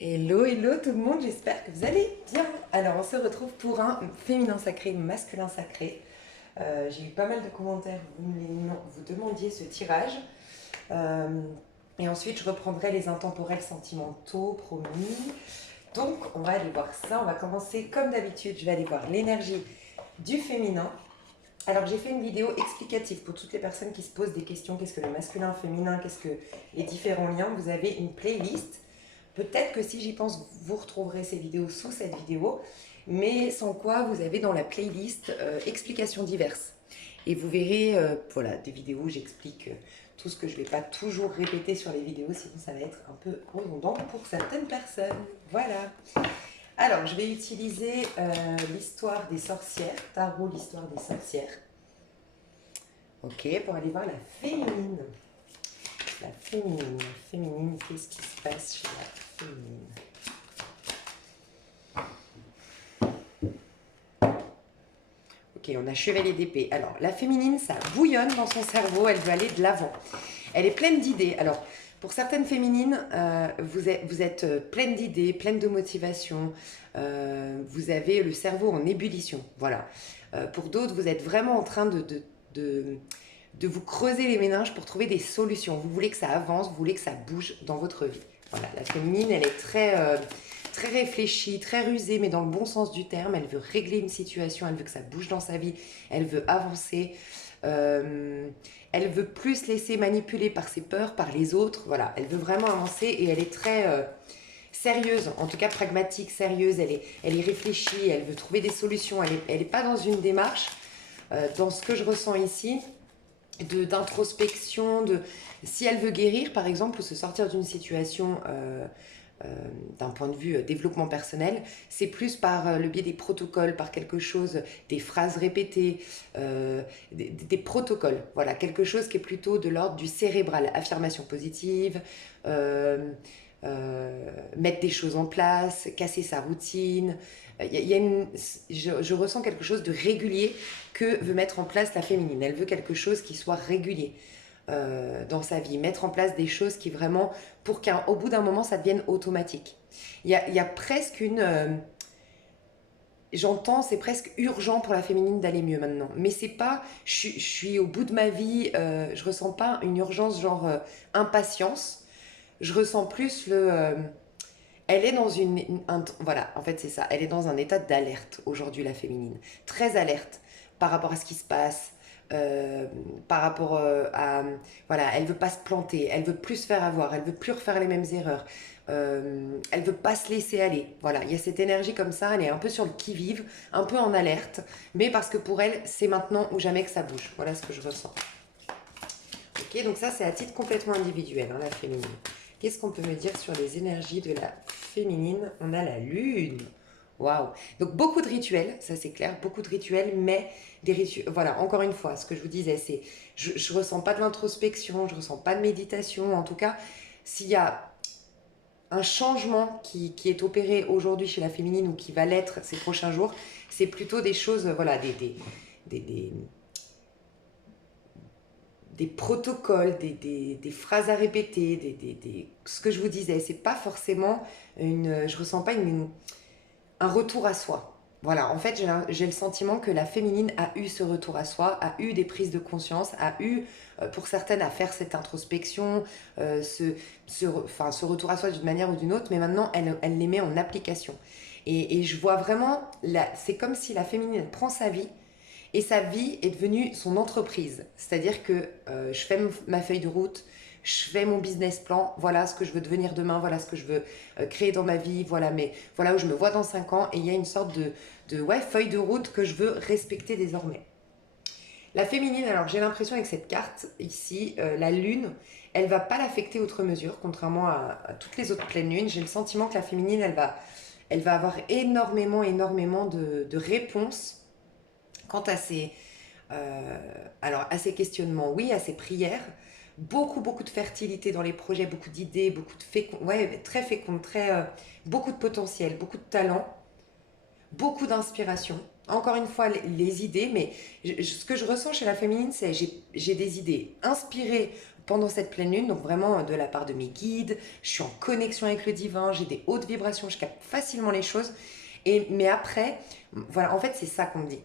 Hello, hello tout le monde, j'espère que vous allez bien. Alors on se retrouve pour un féminin sacré, masculin sacré. J'ai eu pas mal de commentaires, vous demandiez ce tirage. Euh, et ensuite je reprendrai les intemporels sentimentaux, promis. Donc on va aller voir ça, on va commencer comme d'habitude, je vais aller voir l'énergie du féminin. Alors j'ai fait une vidéo explicative pour toutes les personnes qui se posent des questions, qu'est-ce que le masculin, féminin, qu'est-ce que les différents liens. Vous avez une playlist. Peut-être que si j'y pense, vous retrouverez ces vidéos sous cette vidéo, mais sans quoi vous avez dans la playlist explications diverses. Et vous verrez voilà, des vidéos où j'explique tout ce que je ne vais pas toujours répéter sur les vidéos, sinon ça va être un peu redondant pour certaines personnes. Voilà. Alors, je vais utiliser l'histoire des sorcières, tarot, l'histoire des sorcières. Ok, pour aller voir la féminine. La féminine, qu'est-ce qui se passe chez la féminine? Ok, on a chevalier d'épée. Alors, la féminine, ça bouillonne dans son cerveau, elle veut aller de l'avant. Elle est pleine d'idées. Alors, pour certaines féminines, vous êtes pleine d'idées, pleine de motivation. Vous avez le cerveau en ébullition. Voilà. Pour d'autres, vous êtes vraiment en train de vous creuser les méninges pour trouver des solutions. Vous voulez que ça avance, vous voulez que ça bouge dans votre vie. Voilà, la féminine, elle est très réfléchie, très rusée, mais dans le bon sens du terme. Elle veut régler une situation, elle veut que ça bouge dans sa vie, elle veut avancer. Elle veut plus se laisser manipuler par ses peurs, par les autres. Voilà, elle veut vraiment avancer et elle est très sérieuse, en tout cas pragmatique, sérieuse. Elle est réfléchie, elle veut trouver des solutions. Elle est pas dans une démarche, dans ce que je ressens ici, d'introspection, si elle veut guérir par exemple ou se sortir d'une situation d'un point de vue développement personnel, c'est plus par le biais des protocoles, par quelque chose, des phrases répétées, des protocoles, voilà, quelque chose qui est plutôt de l'ordre du cérébral, affirmation positive, mettre des choses en place, casser sa routine. Je ressens quelque chose de régulier que veut mettre en place la féminine. Elle veut quelque chose qui soit régulier dans sa vie, mettre en place des choses qui vraiment, pour qu'au bout d'un moment, ça devienne automatique. Il y a presque une... j'entends, c'est presque urgent pour la féminine d'aller mieux maintenant. Mais c'est pas, je suis au bout de ma vie, je ressens pas une urgence genre impatience. Je ressens plus elle est dans voilà, en fait c'est ça, elle est dans un état d'alerte aujourd'hui, la féminine. Très alerte par rapport à ce qui se passe, euh, par rapport voilà, elle veut pas se planter, elle veut plus se faire avoir, elle veut plus refaire les mêmes erreurs. Elle veut pas se laisser aller. Voilà, il y a cette énergie comme ça, elle est un peu sur le qui-vive, un peu en alerte, mais parce que pour elle, c'est maintenant ou jamais que ça bouge. Voilà ce que je ressens. Ok, donc ça c'est à titre complètement individuel, hein, la féminine. Qu'est-ce qu'on peut me dire sur les énergies de la féminine? On a la lune. Waouh! Donc beaucoup de rituels, ça c'est clair, beaucoup de rituels, mais des rituels. Voilà, encore une fois, ce que je vous disais, c'est je ressens pas de l'introspection, je ressens pas de méditation. En tout cas, s'il y a un changement qui est opéré aujourd'hui chez la féminine ou qui va l'être ces prochains jours, c'est plutôt des choses, voilà, des, des protocoles, des phrases à répéter, ce que je vous disais, c'est pas forcément je ressens pas un retour à soi. Voilà, en fait, j'ai le sentiment que la féminine a eu ce retour à soi, a eu des prises de conscience, a eu, pour certaines, à faire cette introspection, enfin, ce retour à soi d'une manière ou d'une autre, mais maintenant, elle les met en application. Et je vois vraiment, c'est comme si la féminine elle prend sa vie, et sa vie est devenue son entreprise. C'est-à-dire que je fais ma feuille de route, je fais mon business plan, voilà ce que je veux devenir demain, voilà ce que je veux créer dans ma vie, voilà où je me vois dans 5 ans, et il y a une sorte de feuille de route que je veux respecter désormais. La féminine, alors j'ai l'impression avec cette carte ici, la lune, elle va pas l'affecter outre mesure, contrairement à toutes les autres pleines lunes. J'ai le sentiment que la féminine, elle va avoir énormément de réponses quant à à ces questionnements, oui, à ces prières, beaucoup de fertilité dans les projets, beaucoup d'idées, beaucoup de ouais, très fécond, beaucoup de potentiel, beaucoup de talent, beaucoup d'inspiration. Encore une fois, les idées, mais ce que je ressens chez la féminine, c'est j'ai des idées inspirées pendant cette pleine lune, donc vraiment de la part de mes guides, je suis en connexion avec le divin, j'ai des hautes vibrations, je capte facilement les choses. Mais après, voilà, en fait, c'est ça qu'on me dit.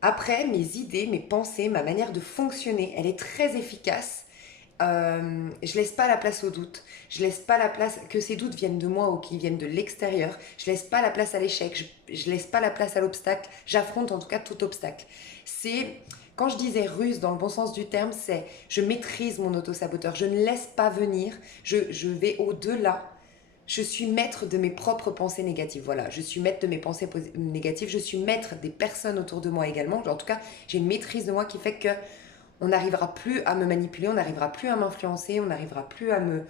Après, mes idées, mes pensées, ma manière de fonctionner, elle est très efficace. Je laisse pas la place au doute. Je laisse pas la place que ces doutes viennent de moi ou qu'ils viennent de l'extérieur. Je laisse pas la place à l'échec. Je laisse pas la place à l'obstacle. J'affronte en tout cas tout obstacle. C'est quand je disais ruse dans le bon sens du terme, c'est je maîtrise mon auto-saboteur. Je ne laisse pas venir. Je vais au-delà. Je suis maître de mes propres pensées négatives. Voilà, je suis maître de mes pensées négatives. Je suis maître des personnes autour de moi également. En tout cas, j'ai une maîtrise de moi qui fait que on n'arrivera plus à me manipuler, on n'arrivera plus à m'influencer, on n'arrivera plus à me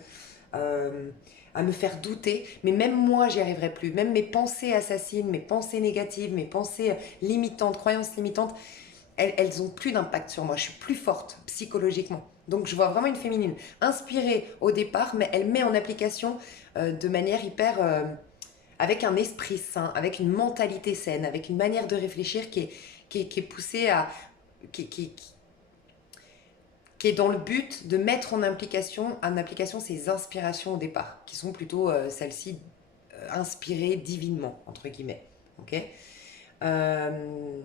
faire douter. Mais même moi, j'y arriverai plus. Même mes pensées assassines, mes pensées négatives, mes pensées limitantes, croyances limitantes, elles ont plus d'impact sur moi. Je suis plus forte psychologiquement. Donc je vois vraiment une féminine inspirée au départ, mais elle met en application de manière hyper... avec un esprit sain, avec une mentalité saine, avec une manière de réfléchir qui est poussée à... qui est dans le but de mettre en application ces inspirations au départ, qui sont plutôt celles-ci inspirées divinement, entre guillemets. Ok. Euh,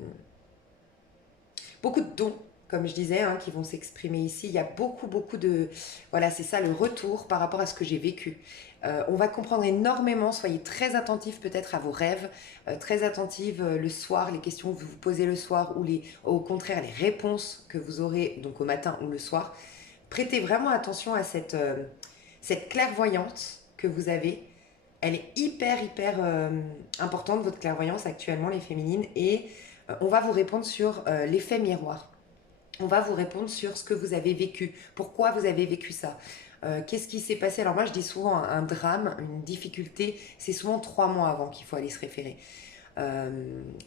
Beaucoup de dons, comme je disais, hein, qui vont s'exprimer ici. Il y a beaucoup, beaucoup de... Voilà, c'est ça le retour par rapport à ce que j'ai vécu. On va comprendre énormément, soyez très attentifs peut-être à vos rêves, très attentifs le soir, les questions que vous vous posez le soir ou au contraire les réponses que vous aurez donc au matin ou le soir. Prêtez vraiment attention à cette clairvoyance que vous avez. Elle est hyper, hyper importante, votre clairvoyance actuellement, les féminines, et on va vous répondre sur l'effet miroir. On va vous répondre sur ce que vous avez vécu, pourquoi vous avez vécu ça. Qu'est-ce qui s'est passé? Alors moi je dis souvent un drame, une difficulté, c'est souvent 3 mois avant qu'il faut aller se référer.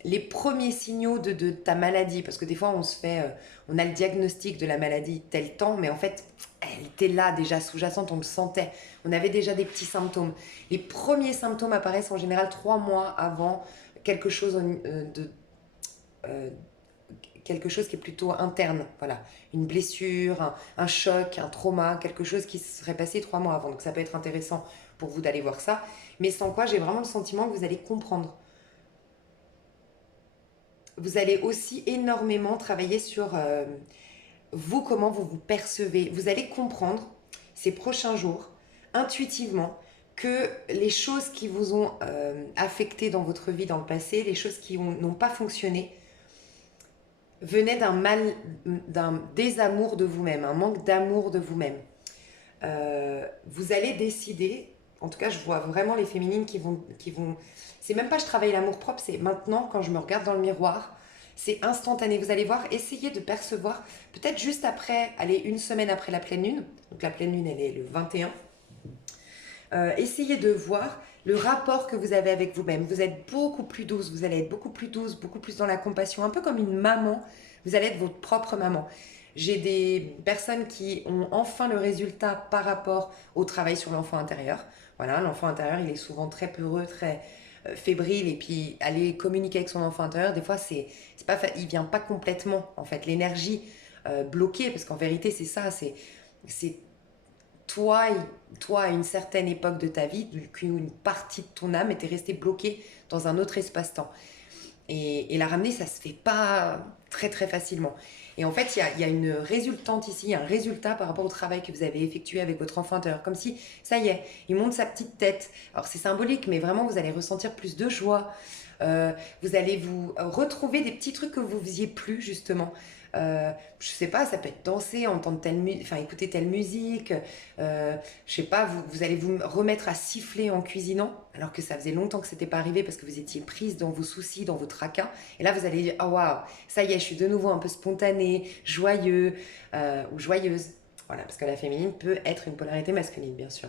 Les premiers signaux de ta maladie, parce que des fois on a le diagnostic de la maladie tel temps, mais en fait elle était là déjà sous-jacente, on le sentait, on avait déjà des petits symptômes. Les premiers symptômes apparaissent en général 3 mois avant quelque chose euh, quelque chose qui est plutôt interne, voilà, une blessure, un choc, un trauma, quelque chose qui se serait passé 3 mois avant. Donc ça peut être intéressant pour vous d'aller voir ça, mais sans quoi j'ai vraiment le sentiment que vous allez comprendre. Vous allez aussi énormément travailler sur vous, comment vous vous percevez. Vous allez comprendre ces prochains jours, intuitivement, que les choses qui vous ont affecté dans votre vie dans le passé, les choses qui n'ont pas fonctionné, venait d'un désamour de vous-même, un manque d'amour de vous-même. Vous allez décider, en tout cas je vois vraiment les féminines qui vont c'est même pas je travaille l'amour propre, c'est maintenant quand je me regarde dans le miroir, c'est instantané. Vous allez voir, essayez de percevoir, peut-être juste après, allez, une semaine après la pleine lune, donc la pleine lune elle est le 21, essayez de voir le rapport que vous avez avec vous-même. Vous êtes beaucoup plus douce, vous allez être beaucoup plus douce, beaucoup plus dans la compassion, un peu comme une maman. Vous allez être votre propre maman. J'ai des personnes qui ont enfin le résultat par rapport au travail sur l'enfant intérieur. Voilà, l'enfant intérieur, il est souvent très peureux, très fébrile, et puis aller communiquer avec son enfant intérieur, des fois, c'est pas, il vient pas complètement, en fait, l'énergie bloquée, parce qu'en vérité, c'est ça, c'est toi, toi, à une certaine époque de ta vie, une partie de ton âme était restée bloquée dans un autre espace-temps. Et la ramener, ça se fait pas très très facilement. Et en fait, il y a une résultante ici, un résultat par rapport au travail que vous avez effectué avec votre enfant intérieur. Comme si, ça y est, il monte sa petite tête. Alors c'est symbolique, mais vraiment, vous allez ressentir plus de joie. Vous allez vous retrouver des petits trucs que vous faisiez plus, justement. Je sais pas, ça peut être danser, entendre enfin écouter telle musique. Je sais pas, vous allez vous remettre à siffler en cuisinant, alors que ça faisait longtemps que c'était pas arrivé parce que vous étiez prise dans vos soucis, dans vos tracas. Et là, vous allez dire, oh waouh, ça y est, je suis de nouveau un peu spontanée, joyeux ou joyeuse. Voilà, parce que la féminine peut être une polarité masculine, bien sûr.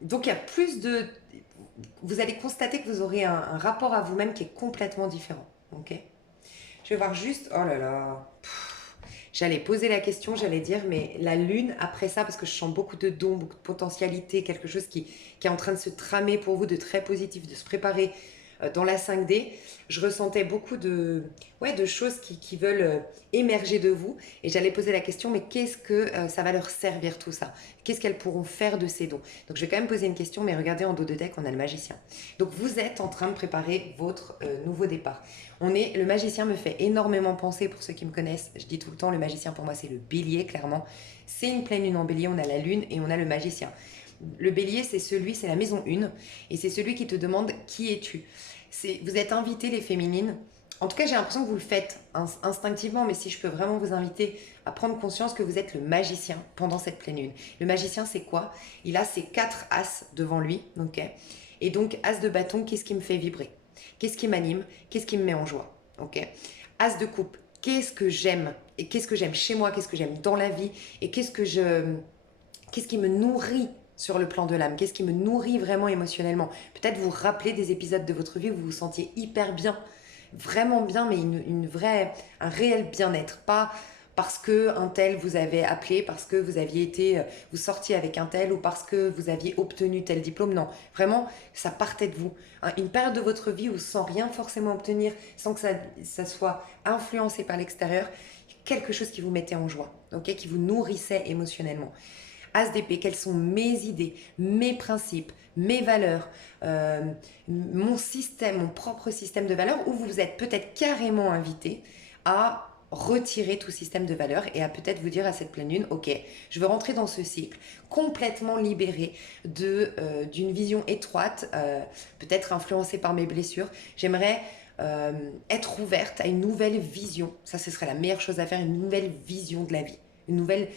Donc il y a plus de... Vous allez constater que vous aurez un rapport à vous-même qui est complètement différent. Ok. Je vais voir juste... Oh là là. J'allais poser la question, j'allais dire, mais la lune, après ça, parce que je sens beaucoup de dons, beaucoup de potentialités, quelque chose qui est en train de se tramer pour vous, de très positif, de se préparer dans la 5D, je ressentais beaucoup de choses qui veulent émerger de vous. Et j'allais poser la question, mais qu'est-ce que ça va leur servir tout ça? Qu'est-ce qu'elles pourront faire de ces dons? Donc je vais quand même poser une question, mais regardez en dos de deck, on a le magicien. Donc vous êtes en train de préparer votre nouveau départ. Le magicien me fait énormément penser, pour ceux qui me connaissent, je dis tout le temps, le magicien pour moi c'est le bélier, clairement. C'est une pleine lune en bélier, on a la lune et on a le magicien. Le bélier, c'est la maison 1, et c'est celui qui te demande qui es-tu. Vous êtes invités, les féminines. En tout cas, j'ai l'impression que vous le faites instinctivement, mais si je peux vraiment vous inviter à prendre conscience que vous êtes le magicien pendant cette pleine lune. Le magicien, c'est quoi? Il a ses 4 as devant lui, ok? Et donc, as de bâton, qu'est-ce qui me fait vibrer? Qu'est-ce qui m'anime? Qu'est-ce qui me met en joie? Ok? As de coupe, qu'est-ce que j'aime? Et qu'est-ce que j'aime chez moi? Qu'est-ce que j'aime dans la vie? Et qu'est-ce qui me nourrit sur le plan de l'âme? Qu'est-ce qui me nourrit vraiment émotionnellement? Peut-être vous rappeler des épisodes de votre vie où vous vous sentiez hyper bien, vraiment bien, mais un réel bien-être. Pas parce que un tel vous avait appelé, parce que vous sortiez avec un tel, ou parce que vous aviez obtenu tel diplôme. Non, vraiment, ça partait de vous. Une période de votre vie où, sans rien forcément obtenir, sans que ça soit influencé par l'extérieur, quelque chose qui vous mettait en joie, ok, qui vous nourrissait émotionnellement. As d'épée, quelles sont mes idées, mes principes, mes valeurs, mon système, mon propre système de valeurs, où vous êtes peut-être carrément invité à retirer tout système de valeurs et à peut-être vous dire à cette pleine lune, ok, je veux rentrer dans ce cycle complètement libéré d'une vision étroite, peut-être influencée par mes blessures. J'aimerais être ouverte à une nouvelle vision. Ça, ce serait la meilleure chose à faire, une nouvelle vision de la vie, une nouvelle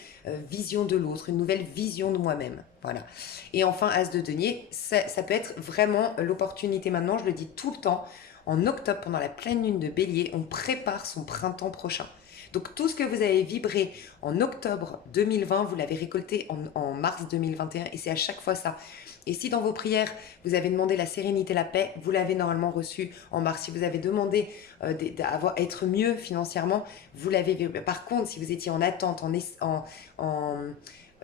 vision de l'autre, une nouvelle vision de moi-même. Voilà. Et enfin, As de denier, ça peut être vraiment l'opportunité maintenant, je le dis tout le temps, en octobre, pendant la pleine lune de bélier, on prépare son printemps prochain. Donc tout ce que vous avez vibré en octobre 2020, vous l'avez récolté en mars 2021, et c'est à chaque fois ça. Et si dans vos prières, vous avez demandé la sérénité, la paix, vous l'avez normalement reçu en mars. Si vous avez demandé être mieux financièrement, vous l'avez vu. Par contre, si vous étiez en attente, en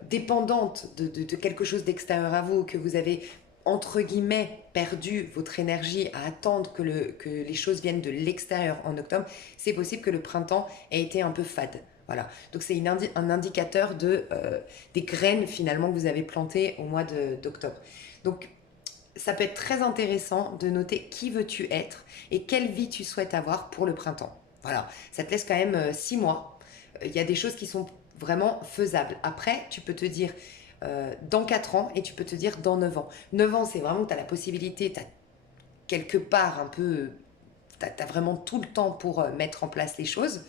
dépendante de quelque chose d'extérieur à vous, que vous avez entre guillemets perdu votre énergie à attendre que les choses viennent de l'extérieur en octobre, c'est possible que le printemps ait été un peu fade. Voilà, donc c'est un indicateur des graines finalement que vous avez plantées au mois d'octobre. Donc ça peut être très intéressant de noter qui veux-tu être et quelle vie tu souhaites avoir pour le printemps. Voilà, ça te laisse quand même 6 mois. Il y a des choses qui sont vraiment faisables. Après, tu peux te dire dans 4 ans et tu peux te dire dans 9 ans. 9 ans, c'est vraiment que tu as la possibilité, tu as quelque part un peu, tu as vraiment tout le temps pour mettre en place les choses.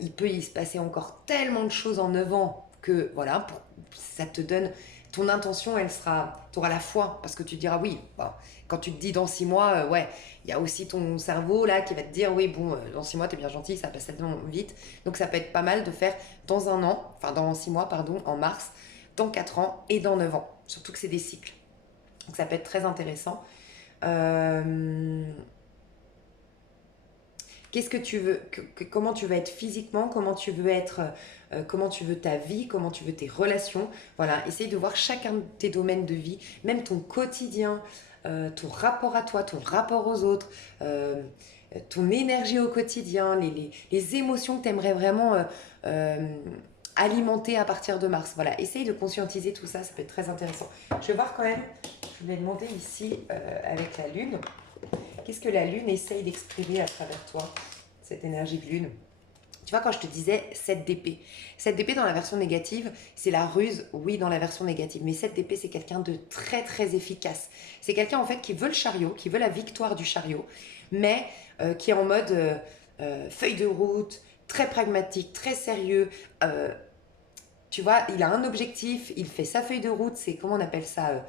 Il peut y se passer encore tellement de choses en 9 ans que voilà, ça te donne ton intention, tu auras la foi parce que tu te diras oui. Bon, quand tu te dis dans 6 mois, ouais, il y a aussi ton cerveau là qui va te dire oui, bon, dans 6 mois, t'es bien gentil, ça passe tellement vite. Donc ça peut être pas mal de faire dans un an, enfin dans 6 mois, pardon, en mars, dans 4 ans et dans 9 ans. Surtout que c'est des cycles. Donc ça peut être très intéressant. Qu'est-ce que tu veux, comment tu veux être physiquement, comment tu veux être, comment tu veux ta vie, comment tu veux tes relations. Voilà, essaye de voir chacun de tes domaines de vie, même ton quotidien, ton rapport à toi, ton rapport aux autres, ton énergie au quotidien, les émotions que tu aimerais vraiment alimenter à partir de mars. Voilà, essaye de conscientiser tout ça, ça peut être très intéressant. Je vais voir quand même, je vais demander ici avec la lune. Qu'est-ce que la lune essaye d'exprimer à travers toi, cette énergie de lune? Tu vois, quand je te disais 7 d'épée. 7 d'épée dans la version négative, c'est la ruse, oui, dans la version négative. Mais 7 d'épée, c'est quelqu'un de très, très efficace. C'est quelqu'un, en fait, qui veut le chariot, qui veut la victoire du chariot, mais qui est en mode feuille de route, très pragmatique, très sérieux. Tu vois, il a un objectif, il fait sa feuille de route, c'est, comment on appelle ça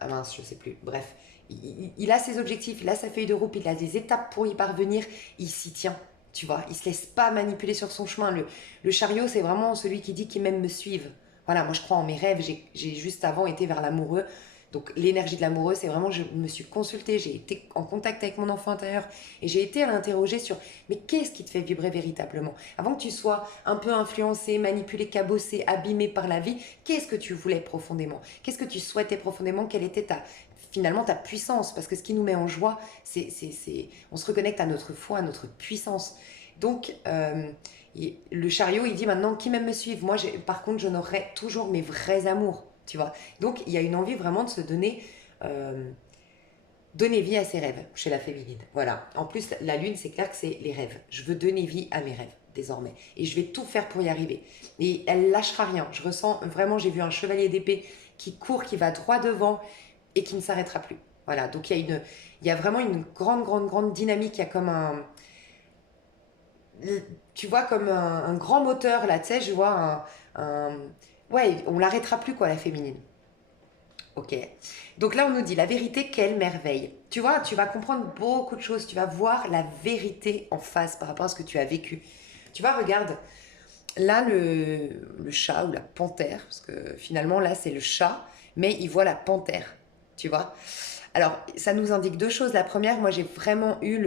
ah mince, je sais plus. Bref, il a ses objectifs, il a sa feuille de route, il a des étapes pour y parvenir, il s'y tient. Tu vois, il se laisse pas manipuler sur son chemin. Le chariot, c'est vraiment celui qui dit qu'il m'aime me suive. Voilà, moi je crois en mes rêves, j'ai juste avant été vers l'amoureux. Donc l'énergie de l'amoureux, c'est vraiment, je me suis consultée, j'ai été en contact avec mon enfant intérieur et j'ai été à l'interroger sur, mais qu'est-ce qui te fait vibrer véritablement? Avant que tu sois un peu influencé, manipulé, cabossé, abîmé par la vie, qu'est-ce que tu voulais profondément? Qu'est-ce que tu souhaitais profondément? Quelle était ta finalement ta puissance, parce que ce qui nous met en joie, on se reconnecte à notre foi, à notre puissance. Donc, le chariot, il dit maintenant, qui m'aime me suivre. Moi, par contre, je n'aurai toujours mes vrais amours, tu vois. Donc, il y a une envie vraiment de se euh, donner vie à ses rêves chez la féminine. Voilà. En plus, la lune, c'est clair que c'est les rêves. Je veux donner vie à mes rêves désormais. Et je vais tout faire pour y arriver. Et elle lâchera rien. Je ressens vraiment, j'ai vu un chevalier d'épée qui court, qui va droit devant et qui ne s'arrêtera plus. Voilà. Donc il y a vraiment une grande, grande, grande dynamique. Il y a comme tu vois, comme un grand moteur là, tu sais, je vois ouais, on l'arrêtera plus quoi, la féminine. Ok. Donc là, on nous dit la vérité, quelle merveille. Tu vois, tu vas comprendre beaucoup de choses. Tu vas voir la vérité en face par rapport à ce que tu as vécu. Tu vois, regarde, là, le chat ou la panthère, parce que finalement, là, c'est le chat, mais il voit la panthère. Tu vois. Alors, ça nous indique deux choses. La première, moi, j'ai vraiment eu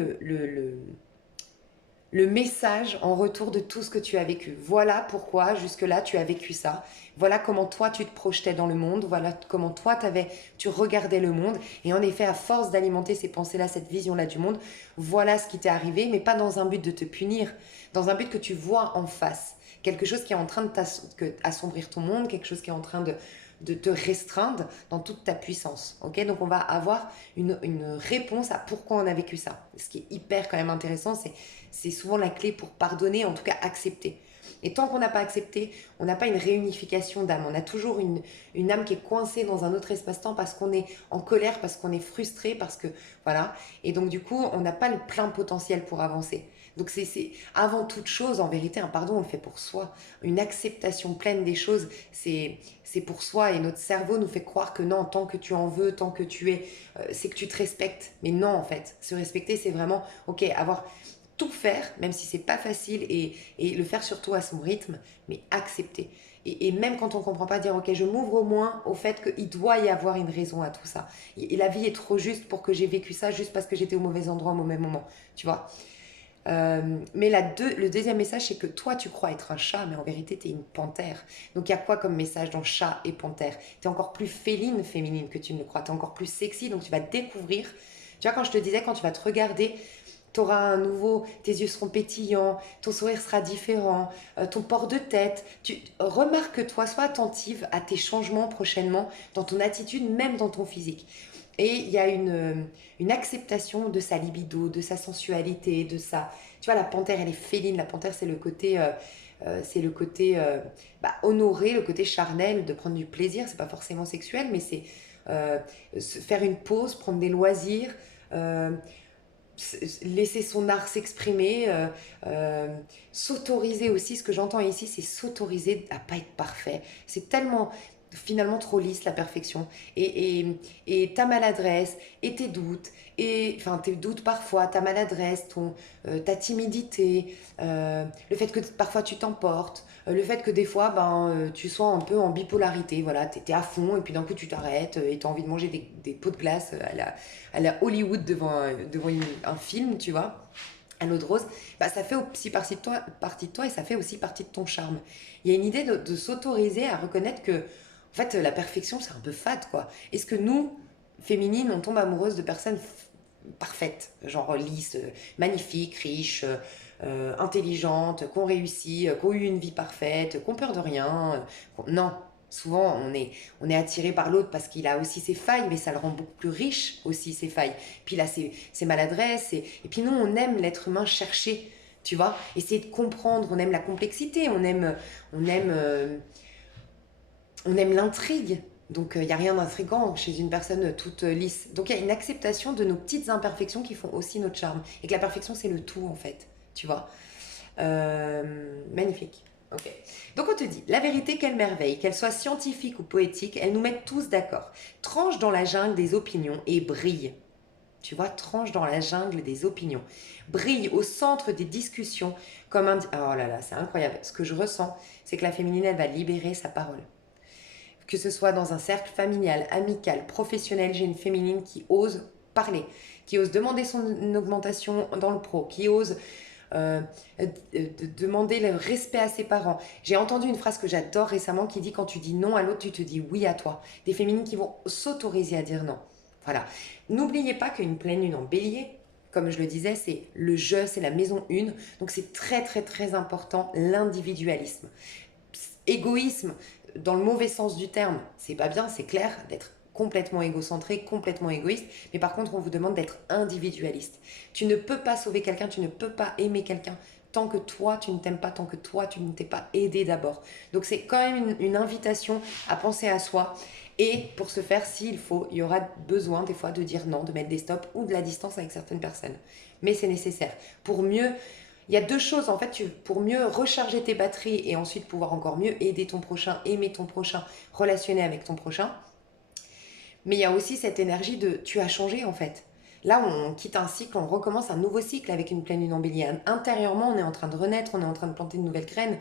le message en retour de tout ce que tu as vécu. Voilà pourquoi jusque-là tu as vécu ça. Voilà comment toi tu te projetais dans le monde. Voilà comment toi tu regardais le monde. Et en effet, à force d'alimenter ces pensées-là, cette vision-là du monde, voilà ce qui t'est arrivé, mais pas dans un but de te punir, dans un but que tu vois en face. Quelque chose qui est en train d'assombrir ton monde, quelque chose qui est en train de te restreindre dans toute ta puissance. Okay, donc on va avoir une réponse à pourquoi on a vécu ça. Ce qui est hyper quand même intéressant, c'est souvent la clé pour pardonner, en tout cas accepter. Et tant qu'on n'a pas accepté, on n'a pas une réunification d'âme. On a toujours une âme qui est coincée dans un autre espace-temps parce qu'on est en colère, parce qu'on est frustré, parce que voilà. Et donc du coup, on n'a pas le plein potentiel pour avancer. Donc c'est avant toute chose, en vérité, un pardon, on le fait pour soi. Une acceptation pleine des choses, c'est pour soi. Et notre cerveau nous fait croire que non, tant que tu en veux, tant que tu es, c'est que tu te respectes. Mais non, en fait, se respecter, c'est vraiment, ok, avoir tout faire, même si c'est pas facile, et le faire surtout à son rythme, mais accepter. Et même quand on comprend pas, dire ok, je m'ouvre au moins au fait qu'il doit y avoir une raison à tout ça. Et la vie est trop juste pour que j'ai vécu ça juste parce que j'étais au mauvais endroit au mauvais moment, tu vois. Mais le deuxième message, c'est que toi, tu crois être un chat, mais en vérité, tu es une panthère. Donc, il y a quoi comme message dans chat et panthère? Tu es encore plus féminine que tu ne le crois. Tu es encore plus sexy, donc tu vas découvrir. Tu vois, quand je te disais, quand tu vas te regarder, tu auras un nouveau, tes yeux seront pétillants, ton sourire sera différent, ton port de tête. Remarque-toi, sois attentive à tes changements prochainement dans ton attitude, même dans ton physique. Et il y a une acceptation de sa libido, de sa sensualité, de sa... Tu vois, la panthère, elle est féline. La panthère, c'est le côté honoré, le côté charnel, de prendre du plaisir. C'est pas forcément sexuel, mais c'est faire une pause, prendre des loisirs, euh, laisser son art s'exprimer, s'autoriser aussi. Ce que j'entends ici, c'est s'autoriser à pas être parfait. C'est tellement finalement trop lisse la perfection. Et ta maladresse, et tes doutes, et enfin tes doutes parfois, ta maladresse, ta timidité, le fait que parfois tu t'emportes, le fait que des fois tu sois un peu en bipolarité, voilà, t'es à fond et puis d'un coup tu t'arrêtes et t'as envie de manger des pots de glace à la Hollywood devant un film, tu vois, à l'eau de rose, ça fait aussi partie de toi et ça fait aussi partie de ton charme. Il y a une idée de s'autoriser à reconnaître que, en fait, la perfection, c'est un peu fade, quoi. Est-ce que nous, féminines, on tombe amoureuse de personnes parfaites, genre lisses, magnifiques, riches, intelligentes, qui ont réussi, qui ont eu une vie parfaite, qui ont peur de rien? Non, souvent on est attiré par l'autre parce qu'il a aussi ses failles, mais ça le rend beaucoup plus riche aussi, ses failles. Puis il a ses maladresses, et puis nous on aime l'être humain chercher, tu vois, essayer de comprendre, on aime la complexité, on aime, euh, on aime l'intrigue. Donc il n'y a rien d'intrigant chez une personne toute lisse. Donc il y a une acceptation de nos petites imperfections qui font aussi notre charme. Et que la perfection c'est le tout en fait, tu vois. Magnifique. Ok. Donc on te dit, la vérité, quelle merveille, qu'elle soit scientifique ou poétique, elle nous met tous d'accord. Tranche dans la jungle des opinions et brille. Tu vois, tranche dans la jungle des opinions. Brille au centre des discussions comme un... Oh là là, c'est incroyable. Ce que je ressens, c'est que la féminine, elle va libérer sa parole. Que ce soit dans un cercle familial, amical, professionnel, j'ai une féminine qui ose parler, qui ose demander son augmentation dans le pro, qui ose euh, demander le respect à ses parents. J'ai entendu une phrase que j'adore récemment qui dit quand tu dis non à l'autre, tu te dis oui à toi. Des féminines qui vont s'autoriser à dire non. Voilà. N'oubliez pas qu'une pleine lune en bélier, comme je le disais, c'est le jeu, c'est la maison 1. Donc c'est très très très important l'individualisme. Égoïsme, dans le mauvais sens du terme, c'est pas bien, c'est clair, d'être complètement égocentré, complètement égoïste, mais par contre on vous demande d'être individualiste. Tu ne peux pas sauver quelqu'un, tu ne peux pas aimer quelqu'un tant que toi tu ne t'aimes pas, tant que toi tu ne t'es pas aidé d'abord. Donc c'est quand même une invitation à penser à soi. Et pour ce faire, s'il faut, il y aura besoin des fois de dire non, de mettre des stops ou de la distance avec certaines personnes. Mais c'est nécessaire. Pour mieux, il y a deux choses en fait, pour mieux recharger tes batteries et ensuite pouvoir encore mieux aider ton prochain, aimer ton prochain, relationner avec ton prochain. Mais il y a aussi cette énergie de tu as changé en fait. Là, on quitte un cycle, on recommence un nouveau cycle avec une pleine lune en bélier. Intérieurement, on est en train de renaître, on est en train de planter de nouvelles graines.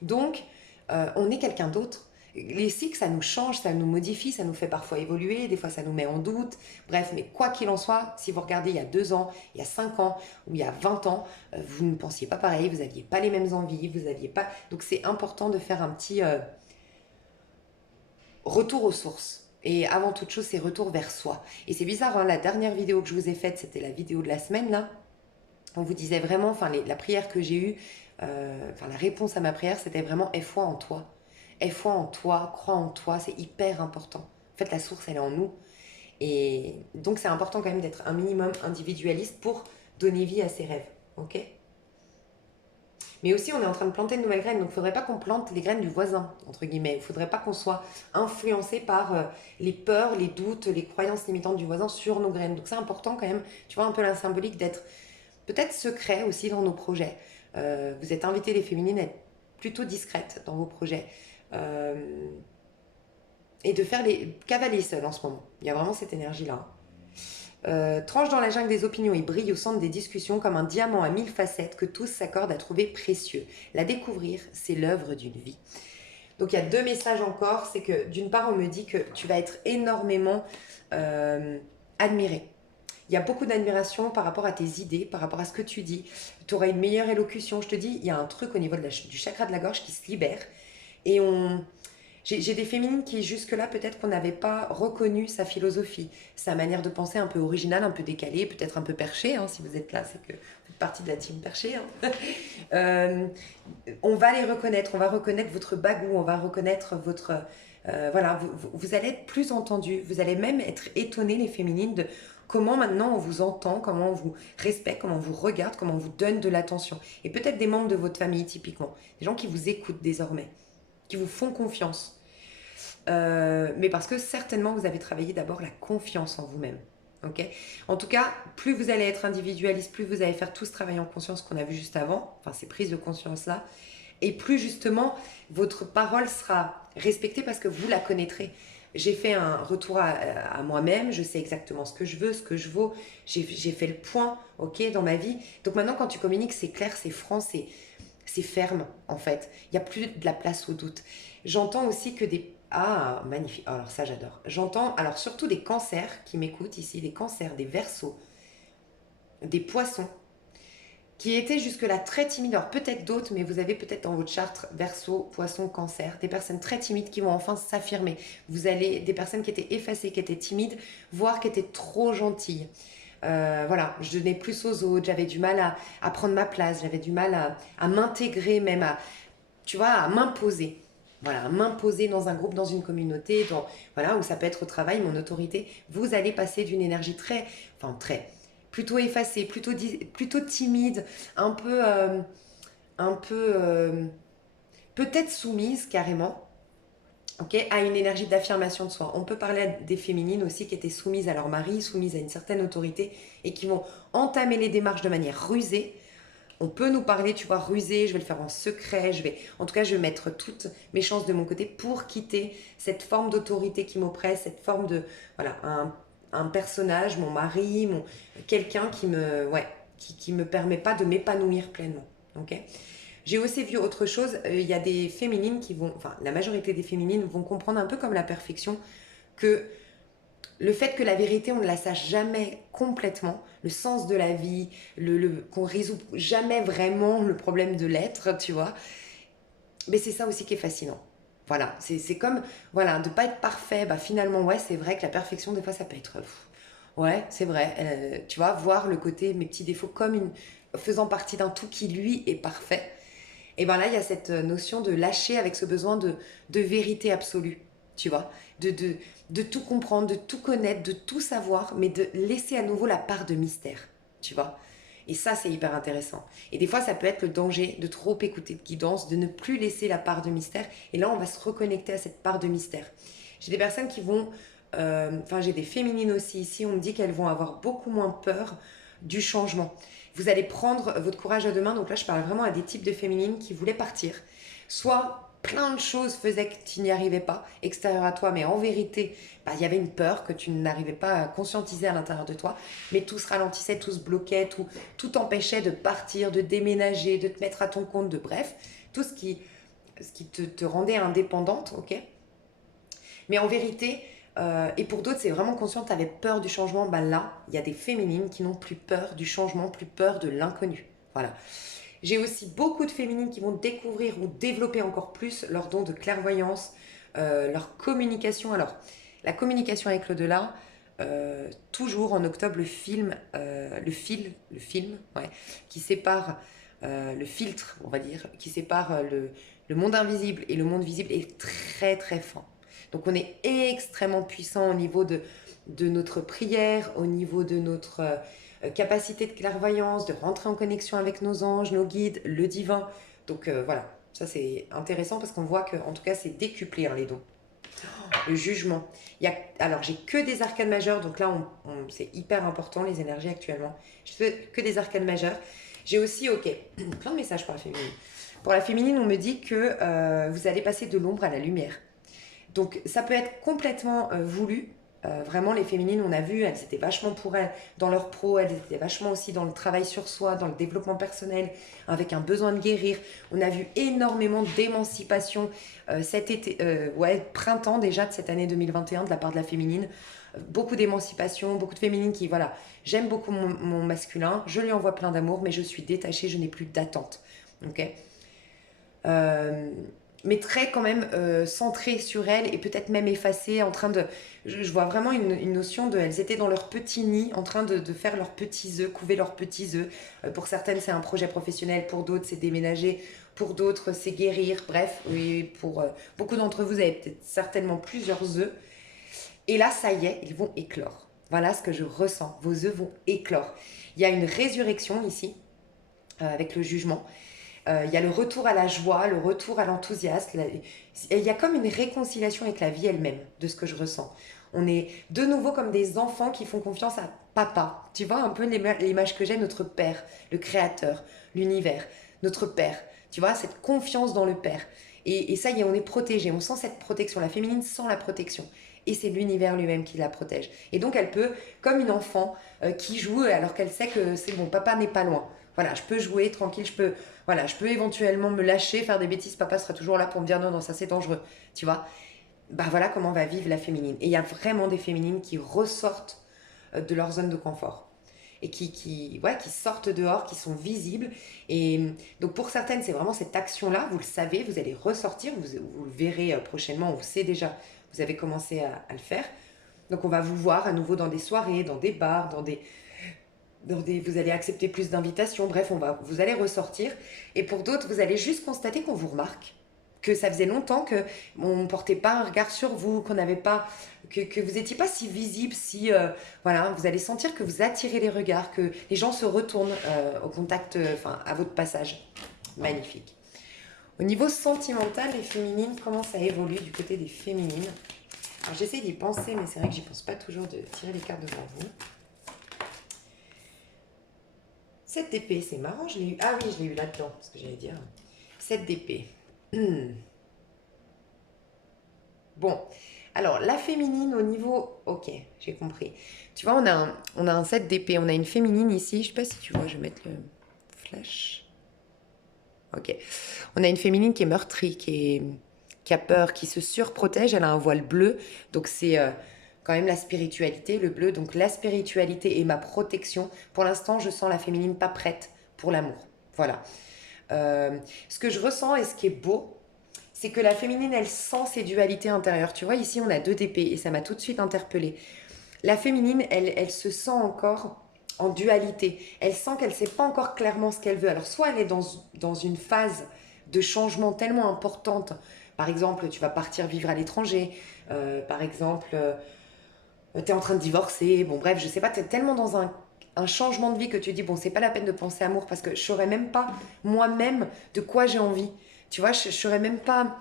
Donc, on est quelqu'un d'autre. Les cycles, ça nous change, ça nous modifie, ça nous fait parfois évoluer, des fois ça nous met en doute. Bref, mais quoi qu'il en soit, si vous regardez il y a 2 ans, il y a 5 ans ou il y a 20 ans, vous ne pensiez pas pareil, vous n'aviez pas les mêmes envies, vous n'aviez pas... Donc c'est important de faire un petit retour aux sources. Et avant toute chose, c'est retour vers soi. Et c'est bizarre, hein, la dernière vidéo que je vous ai faite, c'était la vidéo de la semaine, là. On vous disait vraiment, enfin la prière que j'ai eue, la réponse à ma prière, c'était vraiment aie foi en toi. Aie foi en toi, crois en toi, c'est hyper important. En fait, la source, elle est en nous. Et donc, c'est important quand même d'être un minimum individualiste pour donner vie à ses rêves. Ok? Mais aussi, on est en train de planter de nouvelles graines. Donc, il ne faudrait pas qu'on plante les graines du voisin, entre guillemets. Il ne faudrait pas qu'on soit influencé par les peurs, les doutes, les croyances limitantes du voisin sur nos graines. Donc, c'est important quand même, tu vois, un peu la symbolique d'être peut-être secret aussi dans nos projets. Vous êtes invité les féminines à être plutôt discrètes dans vos projets. Euh, et de faire les cavaliers seuls en ce moment. Il y a vraiment cette énergie-là. Tranche dans la jungle des opinions et brille au centre des discussions comme un diamant à 1000 facettes que tous s'accordent à trouver précieux. La découvrir, c'est l'œuvre d'une vie. Donc il y a deux messages encore, c'est que d'une part on me dit que tu vas être énormément admiré. Il y a beaucoup d'admiration par rapport à tes idées, par rapport à ce que tu dis. Tu auras une meilleure élocution. Je te dis, il y a un truc au niveau du chakra de la gorge qui se libère. Et j'ai des féminines qui jusque-là, peut-être qu'on n'avait pas reconnu sa philosophie, sa manière de penser un peu originale, un peu décalée, peut-être un peu perchée. Hein, si vous êtes là, c'est que vous faites partie de la team perchée. Hein. On va les reconnaître, on va reconnaître votre bagou, on va reconnaître votre... voilà, vous allez être plus entendus, vous allez même être étonnés, les féminines, de comment maintenant on vous entend, comment on vous respecte, comment on vous regarde, comment on vous donne de l'attention. Et peut-être des membres de votre famille, typiquement, des gens qui vous écoutent désormais, qui vous font confiance. Mais parce que certainement vous avez travaillé d'abord la confiance en vous-même. Okay, en tout cas, plus vous allez être individualiste, plus vous allez faire tout ce travail en conscience qu'on a vu juste avant, enfin ces prises de conscience-là, et plus justement votre parole sera respectée parce que vous la connaîtrez. J'ai fait un retour à moi-même, je sais exactement ce que je veux, ce que je vaux, j'ai fait le point, ok, dans ma vie. Donc maintenant, quand tu communiques, c'est clair, c'est franc, c'est ferme, en fait. Il n'y a plus de la place au doute. J'entends aussi que des... Ah, magnifique. Alors ça, j'adore. J'entends, alors surtout des cancers qui m'écoutent ici, des cancers, des verseaux, des poissons, qui étaient jusque-là très timides. Alors peut-être d'autres, mais vous avez peut-être dans votre charte verseau, poisson, cancer, des personnes très timides qui vont enfin s'affirmer. Vous allez, des personnes qui étaient effacées, qui étaient timides, voire qui étaient trop gentilles. Voilà, je donnais plus aux autres, j'avais du mal à prendre ma place, j'avais du mal à m'intégrer même, tu vois, à m'imposer. Voilà, à m'imposer dans un groupe, dans une communauté, voilà, où ça peut être au travail, mon autorité. Vous allez passer d'une énergie plutôt effacée, plutôt timide, un peu peut-être soumise carrément, ok, à une énergie d'affirmation de soi. On peut parler à des féminines aussi qui étaient soumises à leur mari, soumises à une certaine autorité et qui vont entamer les démarches de manière rusée. On peut nous parler, tu vois, rusée, je vais le faire en secret, en tout cas, je vais mettre toutes mes chances de mon côté pour quitter cette forme d'autorité qui m'oppresse, cette forme de, voilà, un personnage, mon mari, quelqu'un qui me permet pas de m'épanouir pleinement, ok. J'ai aussi vu autre chose, il y a des féminines qui vont, enfin, la majorité des féminines vont comprendre un peu comme la perfection que le fait que la vérité, on ne la sache jamais complètement, le sens de la vie, qu'on résout jamais vraiment le problème de l'être, tu vois, mais c'est ça aussi qui est fascinant. Voilà, c'est comme, voilà, de pas être parfait, bah finalement, ouais, c'est vrai que la perfection, des fois, ça peut être Ouais, c'est vrai. Tu vois, voir le côté, mes petits défauts comme faisant partie d'un tout qui, lui, est parfait. Et ben là, il y a cette notion de lâcher avec ce besoin de vérité absolue, tu vois, de, de, de tout comprendre, de tout connaître, de tout savoir, mais de laisser à nouveau la part de mystère, tu vois. Et ça, c'est hyper intéressant. Et des fois, ça peut être le danger de trop écouter de guidance, de ne plus laisser la part de mystère. Et là, on va se reconnecter à cette part de mystère. J'ai des personnes qui vont... Enfin, j'ai des féminines aussi ici, on me dit qu'elles vont avoir beaucoup moins peur du changement. Vous allez prendre votre courage à deux mains. Donc là, je parle vraiment à des types de féminines qui voulaient partir. Soit plein de choses faisaient que tu n'y arrivais pas, extérieur à toi, mais en vérité, bah, il y avait une peur que tu n'arrivais pas à conscientiser à l'intérieur de toi. Mais tout se ralentissait, tout se bloquait, tout t'empêchait de partir, de déménager, de te mettre à ton compte, de bref, tout ce qui te rendait indépendante, ok. Mais en vérité, et pour d'autres, c'est vraiment conscient, tu avais peur du changement. Bah là, il y a des féminines qui n'ont plus peur du changement, plus peur de l'inconnu. Voilà. J'ai aussi beaucoup de féminines qui vont découvrir ou développer encore plus leur don de clairvoyance, leur communication. Alors, la communication avec l'au-delà, toujours en octobre, le film, ouais, qui sépare le filtre, on va dire, qui sépare le monde invisible et le monde visible est très très fin. Donc on est extrêmement puissant au niveau de notre prière, au niveau de notre capacité de clairvoyance, de rentrer en connexion avec nos anges, nos guides, le divin. Donc voilà, ça c'est intéressant parce qu'on voit que en tout cas c'est décuplé hein, les dons. Le jugement. Alors j'ai que des arcanes majeures, donc là c'est hyper important les énergies actuellement. Je fais que des arcanes majeures. J'ai aussi, ok, plein de messages pour la féminine. Pour la féminine, on me dit que vous allez passer de l'ombre à la lumière. Donc ça peut être complètement voulu. Vraiment, les féminines, on a vu, elles étaient vachement pour elles dans leur pro, elles étaient vachement aussi dans le travail sur soi, dans le développement personnel, avec un besoin de guérir. On a vu énormément d'émancipation cet été, ouais, printemps déjà de cette année 2021 de la part de la féminine. Beaucoup d'émancipation, beaucoup de féminines qui, voilà, j'aime beaucoup mon masculin, je lui envoie plein d'amour, mais je suis détachée, je n'ai plus d'attente. Ok. Euh, mais très quand même centrée sur elles et peut-être même effacée, en train de... Je vois vraiment une notion de... Elles étaient dans leur petit nid, en train de faire leurs petits œufs, couver leurs petits œufs. Pour certaines, c'est un projet professionnel, pour d'autres, c'est déménager, pour d'autres, c'est guérir. Bref, oui, pour beaucoup d'entre vous, vous avez peut-être certainement plusieurs œufs. Et là, ça y est, ils vont éclore. Voilà ce que je ressens. Vos œufs vont éclore. Il y a une résurrection ici, avec le jugement. Il y a le retour à la joie, le retour à l'enthousiasme. Il y a comme une réconciliation avec la vie elle-même, de ce que je ressens. On est de nouveau comme des enfants qui font confiance à papa. Tu vois un peu l'image que j'ai, notre père, le créateur, l'univers, notre père. Tu vois, cette confiance dans le père. Et ça y est, on est protégé. On sent cette protection. La féminine sent la protection. Et c'est l'univers lui-même qui la protège. Et donc elle peut, comme une enfant qui joue alors qu'elle sait que c'est bon, papa n'est pas loin. Voilà, je peux jouer tranquille, je peux éventuellement me lâcher, faire des bêtises, papa sera toujours là pour me dire non, non, ça c'est dangereux, tu vois. Bah voilà comment va vivre la féminine. Et il y a vraiment des féminines qui ressortent de leur zone de confort et qui sortent dehors, qui sont visibles. Et donc pour certaines, c'est vraiment cette action-là, vous le savez, vous allez ressortir, vous le verrez prochainement, on vous sait déjà, vous avez commencé à le faire. Donc on va vous voir à nouveau dans des soirées, dans des bars, vous allez accepter plus d'invitations, bref, vous allez ressortir. Et pour d'autres, vous allez juste constater qu'on vous remarque, que ça faisait longtemps qu'on ne portait pas un regard sur vous, qu'on n'avait pas, que vous n'étiez pas si visible, si voilà, vous allez sentir que vous attirez les regards, que les gens se retournent au contact, enfin à votre passage. Magnifique. Au niveau sentimental, les féminines, comment ça évolue du côté des féminines? Alors j'essaie d'y penser, mais c'est vrai que j'y pense pas toujours de tirer les cartes devant vous. Cette d'épée, c'est marrant, je l'ai eu. Ah oui, je l'ai eu là-dedans, ce que j'allais dire. Cette d'épée. Bon, alors la féminine au niveau... Ok, j'ai compris. Tu vois, on a un set d'épée, on a une féminine ici. Je sais pas si tu vois, je vais mettre le flash. Ok. On a une féminine qui est meurtrie, qui a peur, qui se surprotège. Elle a un voile bleu, donc c'est quand même la spiritualité, le bleu. Donc la spiritualité est ma protection. Pour l'instant, je sens la féminine pas prête pour l'amour. Voilà. Ce que je ressens et ce qui est beau, c'est que la féminine, elle sent ses dualités intérieures. Tu vois, ici, on a deux d'épée et ça m'a tout de suite interpellée. La féminine, elle se sent encore en dualité. Elle sent qu'elle ne sait pas encore clairement ce qu'elle veut. Alors, soit elle est dans une phase de changement tellement importante. Par exemple, tu vas partir vivre à l'étranger. Par exemple, tu es en train de divorcer. Bon, bref, je sais pas, tu es tellement dans un changement de vie que tu dis, bon, c'est pas la peine de penser amour parce que je saurais même pas moi-même de quoi j'ai envie. Tu vois, je saurais même pas,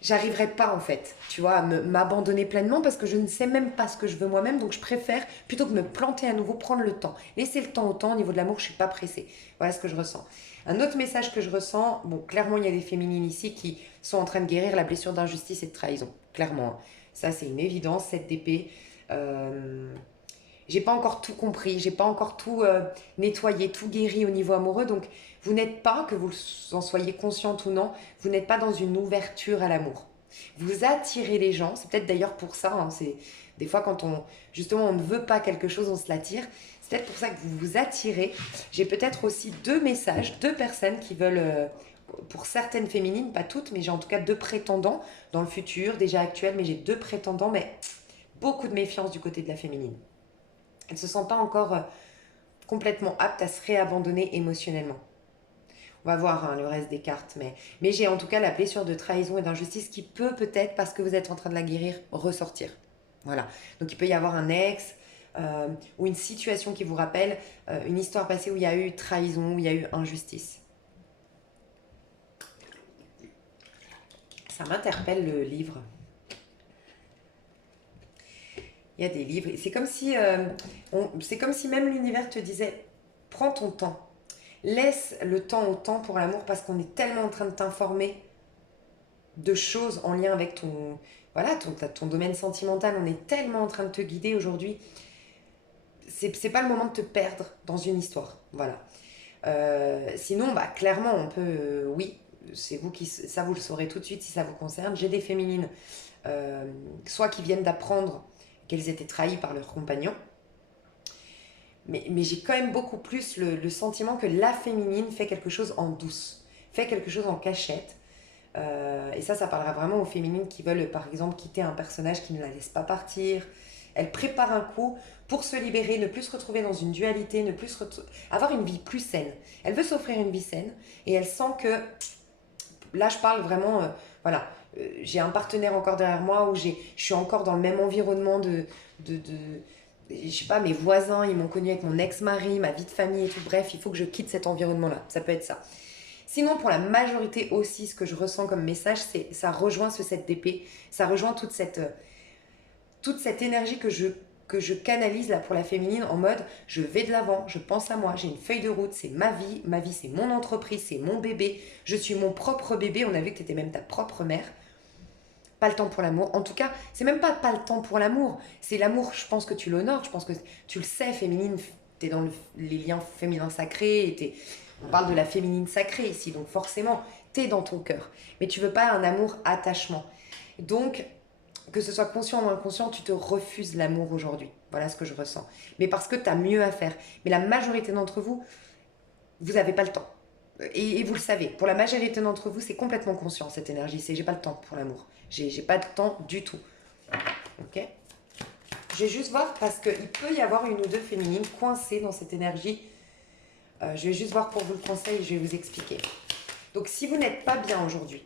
j'arriverai pas en fait, tu vois, à m'abandonner pleinement parce que je ne sais même pas ce que je veux moi-même. Donc je préfère, plutôt que de me planter à nouveau, prendre le temps. Laisser le temps au temps. Au niveau de l'amour, je suis pas pressée. Voilà ce que je ressens. Un autre message que je ressens, bon, clairement, il y a des féminines ici qui sont en train de guérir la blessure d'injustice et de trahison. Clairement, hein. Ça, c'est une évidence, cette d'épée. Euh, j'ai pas encore tout compris, j'ai pas encore tout nettoyé, tout guéri au niveau amoureux. Donc, vous n'êtes pas, que vous en soyez consciente ou non, vous n'êtes pas dans une ouverture à l'amour. Vous attirez les gens, c'est peut-être d'ailleurs pour ça, hein, c'est des fois quand on, justement, on ne veut pas quelque chose, on se l'attire. C'est peut-être pour ça que vous vous attirez. J'ai peut-être aussi deux messages, deux personnes qui veulent, pour certaines féminines, pas toutes, mais j'ai en tout cas deux prétendants dans le futur, déjà actuel, mais j'ai deux prétendants, mais beaucoup de méfiance du côté de la féminine. Elle ne se sent pas encore complètement apte à se réabandonner émotionnellement. On va voir hein, le reste des cartes, mais j'ai en tout cas la blessure de trahison et d'injustice qui peut peut-être, parce que vous êtes en train de la guérir, ressortir. Voilà. Donc il peut y avoir un ex ou une situation qui vous rappelle une histoire passée où il y a eu trahison, où il y a eu injustice. Ça m'interpelle le livre. Il y a des livres. C'est comme si même l'univers te disait, prends ton temps. Laisse le temps au temps pour l'amour parce qu'on est tellement en train de t'informer de choses en lien avec voilà, ton domaine sentimental. On est tellement en train de te guider aujourd'hui. C'est pas le moment de te perdre dans une histoire. Voilà. Sinon, bah, clairement, on peut. Oui, c'est vous qui. Ça, vous le saurez tout de suite si ça vous concerne. J'ai des féminines, soit qui viennent d'apprendre qu'elles étaient trahies par leur compagnon. Mais j'ai quand même beaucoup plus le sentiment que la féminine fait quelque chose en douce, fait quelque chose en cachette. Et ça parlera vraiment aux féminines qui veulent, par exemple, quitter un personnage qui ne la laisse pas partir. Elle prépare un coup pour se libérer, ne plus se retrouver dans une dualité, ne plus avoir une vie plus saine. Elle veut s'offrir une vie saine et elle sent que, là je parle vraiment, voilà, j'ai un partenaire encore derrière moi où je suis encore dans le même environnement de je sais pas, mes voisins, ils m'ont connu avec mon ex-mari, ma vie de famille et tout. Bref, il faut que je quitte cet environnement-là. Ça peut être ça. Sinon, pour la majorité aussi, ce que je ressens comme message, c'est ça rejoint ce 7 d'épée. Ça rejoint toute cette énergie que je canalise là pour la féminine en mode je vais de l'avant, je pense à moi, j'ai une feuille de route, c'est ma vie c'est mon entreprise, c'est mon bébé, je suis mon propre bébé. On a vu que tu étais même ta propre mère. Pas le temps pour l'amour. En tout cas, c'est même pas le temps pour l'amour. C'est l'amour, je pense que tu l'honores, je pense que tu le sais, féminine, t'es dans les liens féminins sacrés, on parle de la féminine sacrée ici, donc forcément, t'es dans ton cœur. Mais tu veux pas un amour attachement. Donc, que ce soit conscient ou inconscient, tu te refuses l'amour aujourd'hui. Voilà ce que je ressens. Mais parce que t'as mieux à faire. Mais la majorité d'entre vous, vous n'avez pas le temps. Et vous le savez, pour la majorité d'entre vous, c'est complètement conscient cette énergie. C'est j'ai pas le temps pour l'amour. J'ai pas de temps du tout. Ok. Je vais juste voir parce qu'il peut y avoir une ou deux féminines coincées dans cette énergie. Je vais juste voir pour vous le conseil et je vais vous expliquer. Donc si vous n'êtes pas bien aujourd'hui,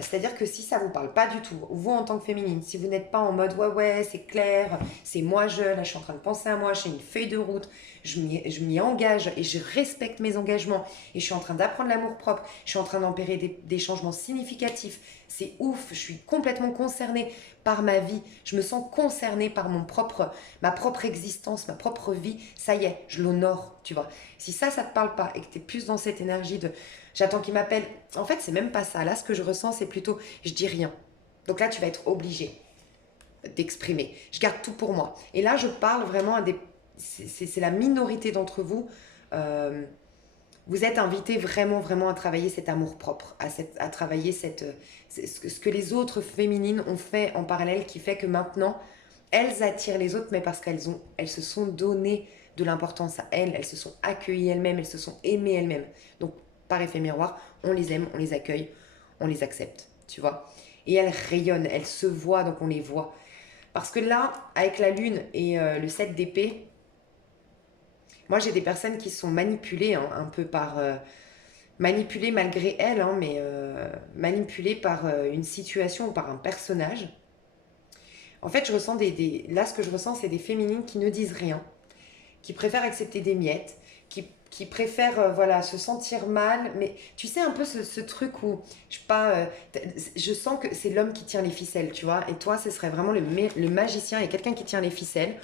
c'est-à-dire que si ça ne vous parle pas du tout, vous en tant que féminine, si vous n'êtes pas en mode ouais, c'est clair, c'est moi là je suis en train de penser à moi, j'ai une feuille de route, je m'y engage et je respecte mes engagements et je suis en train d'apprendre l'amour propre, je suis en train d'opérer des changements significatifs, c'est ouf, je suis complètement concernée par ma vie, je me sens concernée par ma propre existence, ma propre vie, ça y est, je l'honore, tu vois. Si ça te parle pas et que tu es plus dans cette énergie de j'attends qu'il m'appelle. En fait, c'est même pas ça. Là, ce que je ressens, c'est plutôt je dis rien. Donc là, tu vas être obligé d'exprimer. Je garde tout pour moi. Et là, je parle vraiment à des. C'est la minorité d'entre vous. Vous êtes invités vraiment, vraiment à travailler cet amour-propre, à travailler ce que les autres féminines ont fait en parallèle, qui fait que maintenant, elles attirent les autres, mais parce elles se sont donné de l'importance à elles se sont accueillies elles-mêmes, elles se sont aimées elles-mêmes. Donc, par effet miroir, on les aime, on les accueille, on les accepte, tu vois. Et elles rayonnent, elles se voient, donc on les voit. Parce que là, avec la lune et le 7 d'épée, moi j'ai des personnes qui sont manipulées hein, un peu par... manipulées malgré elles, hein, mais manipulées par une situation ou par un personnage. En fait, je ressens là, ce que je ressens, c'est des féminines qui ne disent rien, qui préfèrent accepter des miettes, qui préfèrent voilà, se sentir mal. Mais tu sais, un peu ce truc où, je sais pas, je sens que c'est l'homme qui tient les ficelles, tu vois. Et toi, ce serait vraiment le magicien et quelqu'un qui tient les ficelles.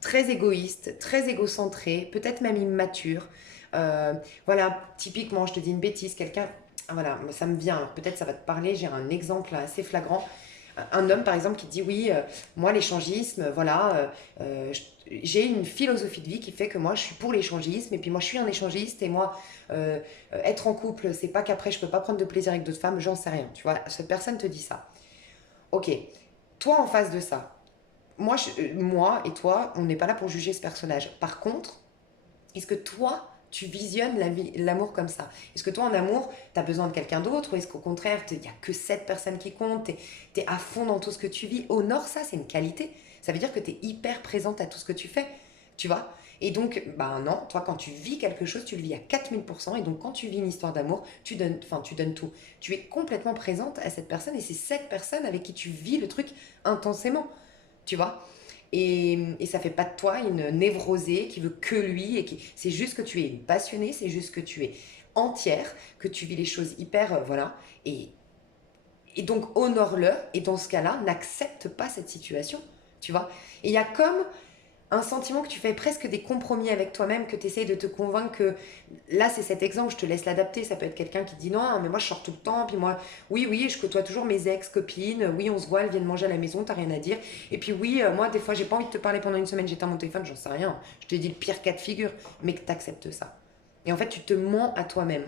Très égoïste, très égocentré, peut-être même immature. Euh, voilà, typiquement, je te dis une bêtise, quelqu'un... Voilà, ça me vient, alors peut-être ça va te parler, j'ai un exemple assez flagrant. Un homme, par exemple, qui dit oui, moi, l'échangisme, voilà, j'ai une philosophie de vie qui fait que moi, je suis pour l'échangisme, et puis moi, je suis un échangiste, et moi, être en couple, c'est pas qu'après, je peux pas prendre de plaisir avec d'autres femmes, j'en sais rien, tu vois, cette personne te dit ça. Ok, toi, en face de ça, moi et toi, on n'est pas là pour juger ce personnage. Par contre, est-ce que toi, tu visionnes l'amour comme ça? Est-ce que toi, en amour, tu as besoin de quelqu'un d'autre? Ou est-ce qu'au contraire, il n'y a que cette personne qui compte? Tu es à fond dans tout ce que tu vis? Honore ça, c'est une qualité. Ça veut dire que tu es hyper présente à tout ce que tu fais. Tu vois? Et donc, bah non, toi, quand tu vis quelque chose, tu le vis à 4000%. Et donc, quand tu vis une histoire d'amour, tu donnes tout. Tu es complètement présente à cette personne. Et c'est cette personne avec qui tu vis le truc intensément. Tu vois? Et ça fait pas de toi une névrosée qui veut que lui. C'est juste que tu es une passionnée, c'est juste que tu es entière, que tu vis les choses hyper... voilà. Et, et donc, honore-le. Et dans ce cas-là, n'accepte pas cette situation. Tu vois? Et il y a comme un sentiment que tu fais presque des compromis avec toi-même, que tu essayes de te convaincre que... Là, c'est cet exemple, je te laisse l'adapter. Ça peut être quelqu'un qui dit non, mais moi je sors tout le temps, puis moi, oui, oui, je côtoie toujours mes ex-copines, oui, on se voit, elles viennent manger à la maison, t'as rien à dire. Et puis oui, moi, des fois, j'ai pas envie de te parler pendant une semaine, j'éteins mon téléphone, j'en sais rien. Je te dis le pire cas de figure, mais que t'acceptes ça. Et en fait, tu te mens à toi-même.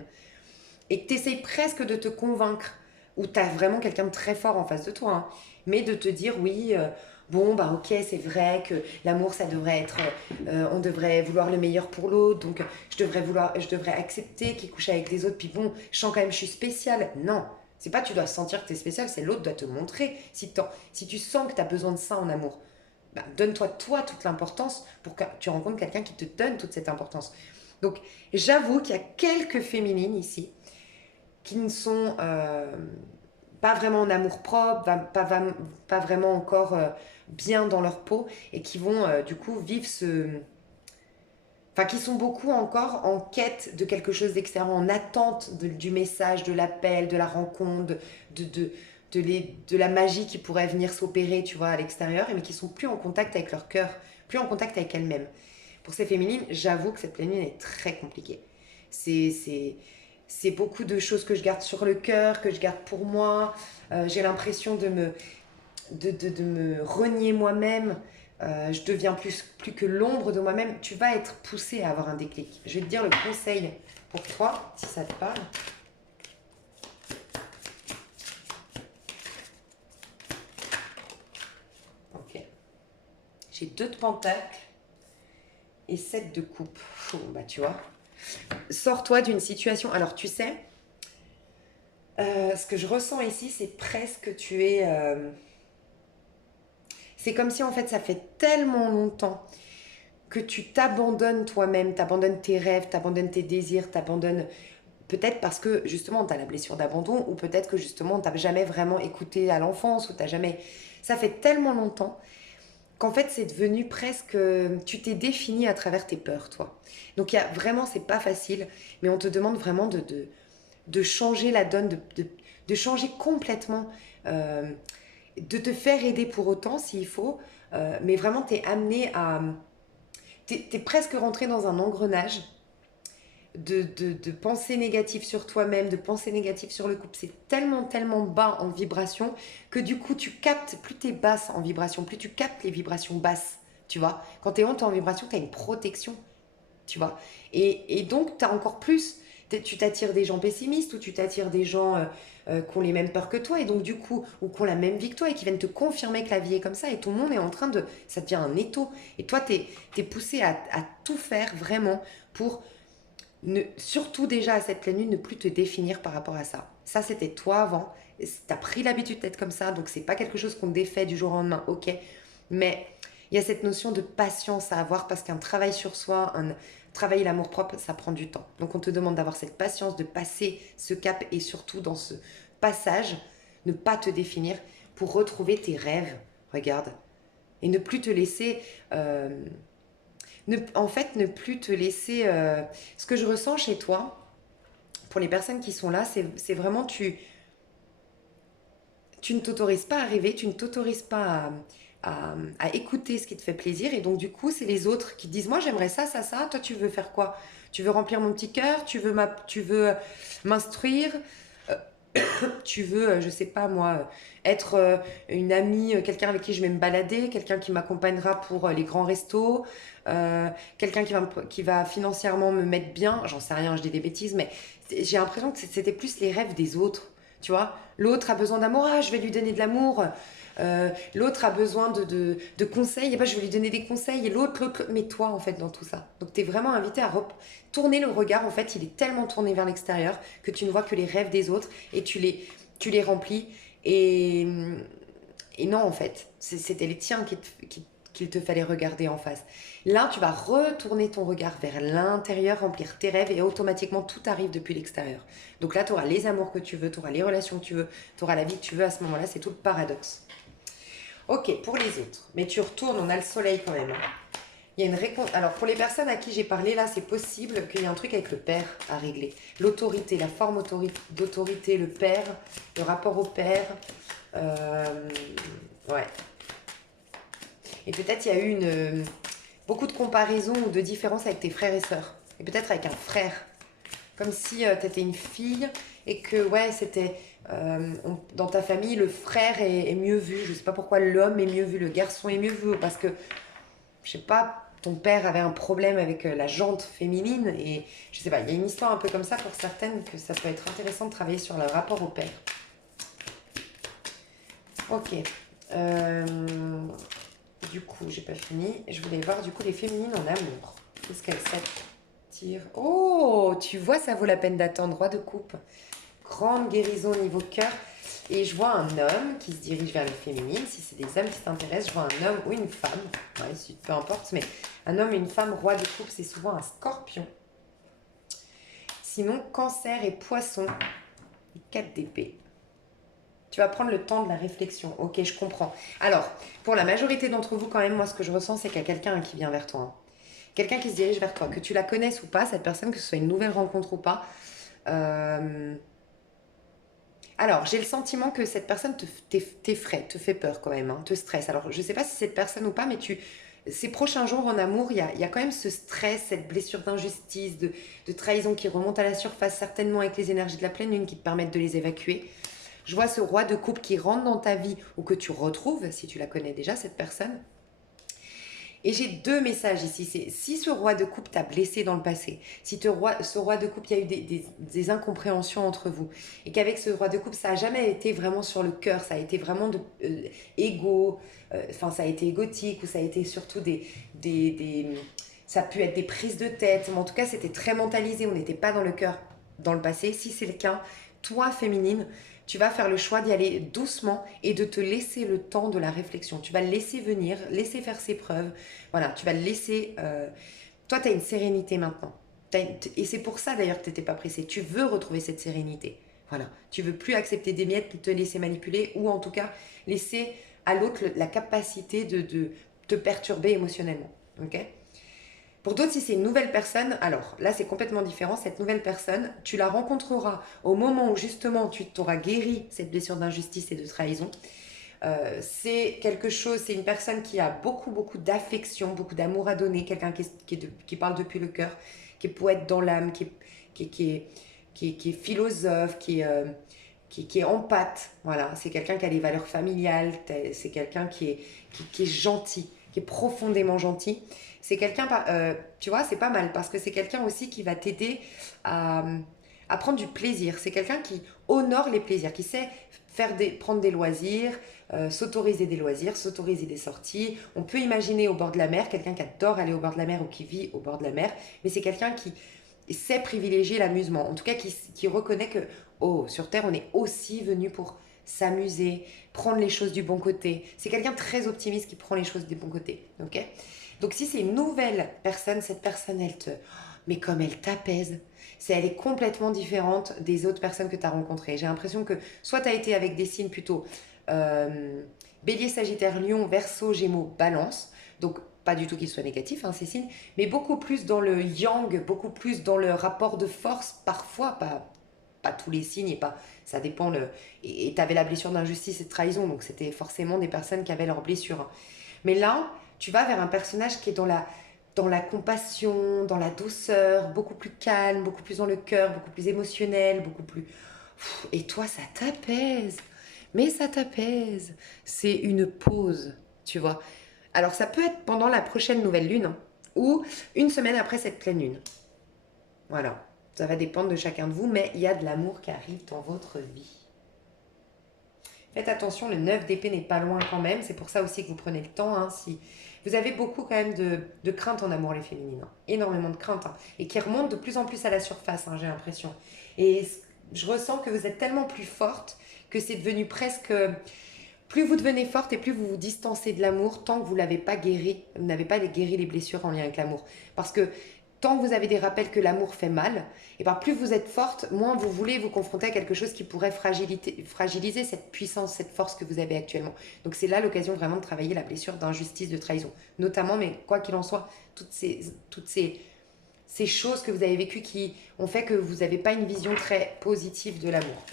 Et que t'essayes presque de te convaincre, ou t'as vraiment quelqu'un de très fort en face de toi, hein, mais de te dire oui, bon, bah ok, c'est vrai que l'amour, ça devrait être, on devrait vouloir le meilleur pour l'autre, donc je devrais accepter qu'il couche avec les autres, puis bon, je sens quand même que je suis spéciale. Non, c'est pas tu dois sentir que tu es spéciale, c'est l'autre doit te montrer. Si tu sens que tu as besoin de ça en amour, bah, donne-toi toi toute l'importance pour que tu rencontres quelqu'un qui te donne toute cette importance. Donc j'avoue qu'il y a quelques féminines ici qui ne sont pas vraiment en amour propre, pas vraiment encore bien dans leur peau et qui vont du coup vivre ce... Enfin, qui sont beaucoup encore en quête de quelque chose d'extérieur, en attente du message, de l'appel, de la rencontre, de, de, de la magie qui pourrait venir s'opérer, tu vois, à l'extérieur, mais qui sont plus en contact avec leur cœur, plus en contact avec elles-mêmes. Pour ces féminines, j'avoue que cette pleine lune est très compliquée. C'est beaucoup de choses que je garde sur le cœur, que je garde pour moi. J'ai l'impression de me renier moi-même. Je deviens plus que l'ombre de moi-même. Tu vas être poussé à avoir un déclic. Je vais te dire le conseil pour toi, si ça te parle. Ok. J'ai 2 de pentacle et 7 de coupe. Bah tu vois. Sors-toi d'une situation. Alors tu sais, ce que je ressens ici, c'est presque tu es... c'est comme si en fait ça fait tellement longtemps que tu t'abandonnes toi-même, t'abandonnes tes rêves, t'abandonnes tes désirs, t'abandonnes peut-être parce que justement tu as la blessure d'abandon ou peut-être que justement tu n'as jamais vraiment écouté à l'enfance ou t'as jamais... Ça fait tellement longtemps qu'en fait c'est devenu presque... Tu t'es défini à travers tes peurs, toi. Donc il y a vraiment, c'est pas facile, mais on te demande vraiment de changer la donne, de changer complètement, de te faire aider pour autant s'il faut, mais vraiment t'es amené à... T'es presque rentré dans un engrenage de pensées négatives sur toi-même, de pensées négatives sur le couple. C'est tellement, tellement bas en vibration que du coup, tu captes, plus tu es basse en vibration, plus tu captes les vibrations basses, tu vois. Quand tu es haute en vibration, tu as une protection, tu vois. Et donc, tu as encore plus, tu t'attires des gens pessimistes ou tu t'attires des gens qui ont les mêmes peurs que toi et donc du coup, ou qui ont la même vie que toi et qui viennent te confirmer que la vie est comme ça et tout le monde est en train de... Ça devient un étau. Et toi, tu es poussé à tout faire vraiment pour surtout déjà à cette pleine lune, ne plus te définir par rapport à ça. Ça, c'était toi avant. Tu as pris l'habitude d'être comme ça, donc c'est pas quelque chose qu'on défait du jour au lendemain, ok. Mais il y a cette notion de patience à avoir parce qu'un travail sur soi, travailler l'amour-propre, ça prend du temps. Donc on te demande d'avoir cette patience, de passer ce cap et surtout dans ce passage, ne pas te définir pour retrouver tes rêves. Regarde. Et ne plus te laisser... en fait, ne plus te laisser... ce que je ressens chez toi, pour les personnes qui sont là, c'est vraiment tu ne t'autorises pas à rêver, tu ne t'autorises pas à écouter ce qui te fait plaisir. Et donc, du coup, c'est les autres qui te disent, moi, j'aimerais ça, ça, ça. Toi, tu veux faire quoi? Tu veux remplir mon petit cœur? Tu veux m'instruire? Tu veux, je sais pas moi, être une amie, quelqu'un avec qui je vais me balader, quelqu'un qui m'accompagnera pour les grands restos, quelqu'un qui va financièrement me mettre bien. J'en sais rien, je dis des bêtises, mais j'ai l'impression que c'était plus les rêves des autres. Tu vois, l'autre a besoin d'amour, ah, je vais lui donner de l'amour. L'autre a besoin de conseils, et ben, je vais lui donner des conseils. Et l'autre, mais toi, en fait, dans tout ça. Donc, tu es vraiment invité à tourner le regard. En fait, il est tellement tourné vers l'extérieur que tu ne vois que les rêves des autres et tu les remplis. Et, et non, en fait, c'était les tiens qu'il te fallait regarder en face. Là, tu vas retourner ton regard vers l'intérieur, remplir tes rêves et automatiquement tout arrive depuis l'extérieur. Donc là, tu auras les amours que tu veux, tu auras les relations que tu veux, tu auras la vie que tu veux à ce moment-là. C'est tout le paradoxe. Ok, pour les autres. Mais tu retournes, on a le soleil quand même. Il y a une réponse. Alors, pour les personnes à qui j'ai parlé, là, c'est possible qu'il y ait un truc avec le père à régler. L'autorité, la forme d'autorité, le père, le rapport au père. Ouais. Et peut-être il y a eu beaucoup de comparaisons ou de différences avec tes frères et sœurs. Et peut-être avec un frère. Comme si tu étais une fille et que, ouais, c'était... dans ta famille, le frère est mieux vu. Je sais pas pourquoi l'homme est mieux vu, le garçon est mieux vu. Parce que, je sais pas, ton père avait un problème avec la jante féminine. Et je sais pas, il y a une histoire un peu comme ça pour certaines que ça peut être intéressant de travailler sur le rapport au père. Ok. Du coup, j'ai pas fini. Je voulais voir du coup les féminines en amour. Qu'est-ce qu'elles s'attirent? Oh, tu vois, ça vaut la peine d'attendre. Roi de coupe. Grande guérison au niveau cœur. Et je vois un homme qui se dirige vers les féminines. Si c'est des hommes qui s'intéressent, je vois un homme ou une femme. Ouais, peu importe, mais un homme et une femme, roi de coupe, c'est souvent un scorpion. Sinon, cancer et poisson. 4 d'épée. Tu vas prendre le temps de la réflexion. Ok, je comprends. Alors, pour la majorité d'entre vous, quand même, moi, ce que je ressens, c'est qu'il y a quelqu'un qui vient vers toi. Hein. Quelqu'un qui se dirige vers toi. Que tu la connaisses ou pas, cette personne, que ce soit une nouvelle rencontre ou pas. Alors, j'ai le sentiment que cette personne t'effraie, te fait peur quand même, hein, te stresse. Alors, je ne sais pas si c'est cette personne ou pas, mais ces prochains jours en amour, il y a quand même ce stress, cette blessure d'injustice, de trahison qui remonte à la surface, certainement avec les énergies de la pleine lune qui te permettent de les évacuer. Je vois ce roi de coupe qui rentre dans ta vie ou que tu retrouves, si tu la connais déjà, cette personne. Et j'ai 2 messages ici. C'est si ce roi de coupe t'a blessé dans le passé, si ce roi de coupe, il y a eu des incompréhensions entre vous, et qu'avec ce roi de coupe, ça n'a jamais été vraiment sur le cœur, ça a été vraiment enfin ça a été égotique, ou ça a été surtout ça a pu être des prises de tête, mais en tout cas c'était très mentalisé, on n'était pas dans le cœur dans le passé. Si c'est le cas, toi féminine, tu vas faire le choix d'y aller doucement et de te laisser le temps de la réflexion. Tu vas le laisser venir, laisser faire ses preuves. Voilà, tu vas le laisser... Toi, tu as une sérénité maintenant. Et c'est pour ça d'ailleurs que tu n'étais pas pressé. Tu veux retrouver cette sérénité. Voilà. Tu veux plus accepter des miettes, te laisser manipuler ou en tout cas laisser à l'autre la capacité de te perturber émotionnellement. Ok ? Pour d'autres, si c'est une nouvelle personne, alors là c'est complètement différent. Cette nouvelle personne, tu la rencontreras au moment où justement tu t'auras guéri cette blessure d'injustice et de trahison. C'est quelque chose, c'est une personne qui a beaucoup, beaucoup d'affection, beaucoup d'amour à donner, quelqu'un qui parle depuis le cœur, qui est poète dans l'âme, qui est philosophe, qui est empathe. Voilà, c'est quelqu'un qui a des valeurs familiales, c'est quelqu'un qui est gentil, qui est profondément gentil. C'est quelqu'un, tu vois, c'est pas mal parce que c'est quelqu'un aussi qui va t'aider à prendre du plaisir. C'est quelqu'un qui honore les plaisirs, qui sait prendre des loisirs, s'autoriser des loisirs, s'autoriser des sorties. On peut imaginer au bord de la mer, quelqu'un qui adore aller au bord de la mer ou qui vit au bord de la mer, mais c'est quelqu'un qui sait privilégier l'amusement. En tout cas, qui reconnaît que, oh, sur Terre, on est aussi venu pour s'amuser, prendre les choses du bon côté. C'est quelqu'un de très optimiste qui prend les choses du bon côté. Ok? Donc si c'est une nouvelle personne, cette personne, elle te... Mais comme elle t'apaise, elle est complètement différente des autres personnes que tu as rencontrées. J'ai l'impression que soit tu as été avec des signes plutôt euh, Bélier, Sagittaire, Lion, Verseau, Gémeaux, Balance. Donc pas du tout qu'ils soient négatifs, hein, ces signes, mais beaucoup plus dans le yang, beaucoup plus dans le rapport de force, parfois, pas tous les signes, et pas, ça dépend. Et tu avais la blessure d'injustice et de trahison, donc c'était forcément des personnes qui avaient leur blessure. Mais là, tu vas vers un personnage qui est dans la compassion, dans la douceur, beaucoup plus calme, beaucoup plus dans le cœur, beaucoup plus émotionnel, beaucoup plus... Et toi, ça t'apaise. Mais ça t'apaise. C'est une pause, tu vois. Alors, ça peut être pendant la prochaine nouvelle lune, hein, ou une semaine après cette pleine lune. Voilà. Ça va dépendre de chacun de vous, mais il y a de l'amour qui arrive dans votre vie. Faites attention, le 9 d'épée n'est pas loin quand même. C'est pour ça aussi que vous prenez le temps. Hein, si vous avez beaucoup quand même de crainte en amour, les féminines. Hein. Énormément de crainte. Hein, et qui remontent de plus en plus à la surface, hein, j'ai l'impression. Et je ressens que vous êtes tellement plus forte que c'est devenu presque... Plus vous devenez forte et plus vous vous distancez de l'amour tant que vous ne l'avez pas guéri, vous n'avez pas guéri les blessures en lien avec l'amour. Parce que tant que vous avez des rappels que l'amour fait mal, et bien plus vous êtes forte, moins vous voulez vous confronter à quelque chose qui pourrait fragiliser cette puissance, cette force que vous avez actuellement. Donc c'est là l'occasion vraiment de travailler la blessure d'injustice, de trahison. Notamment, mais quoi qu'il en soit, ces choses que vous avez vécues qui ont fait que vous n'avez pas une vision très positive de l'amour.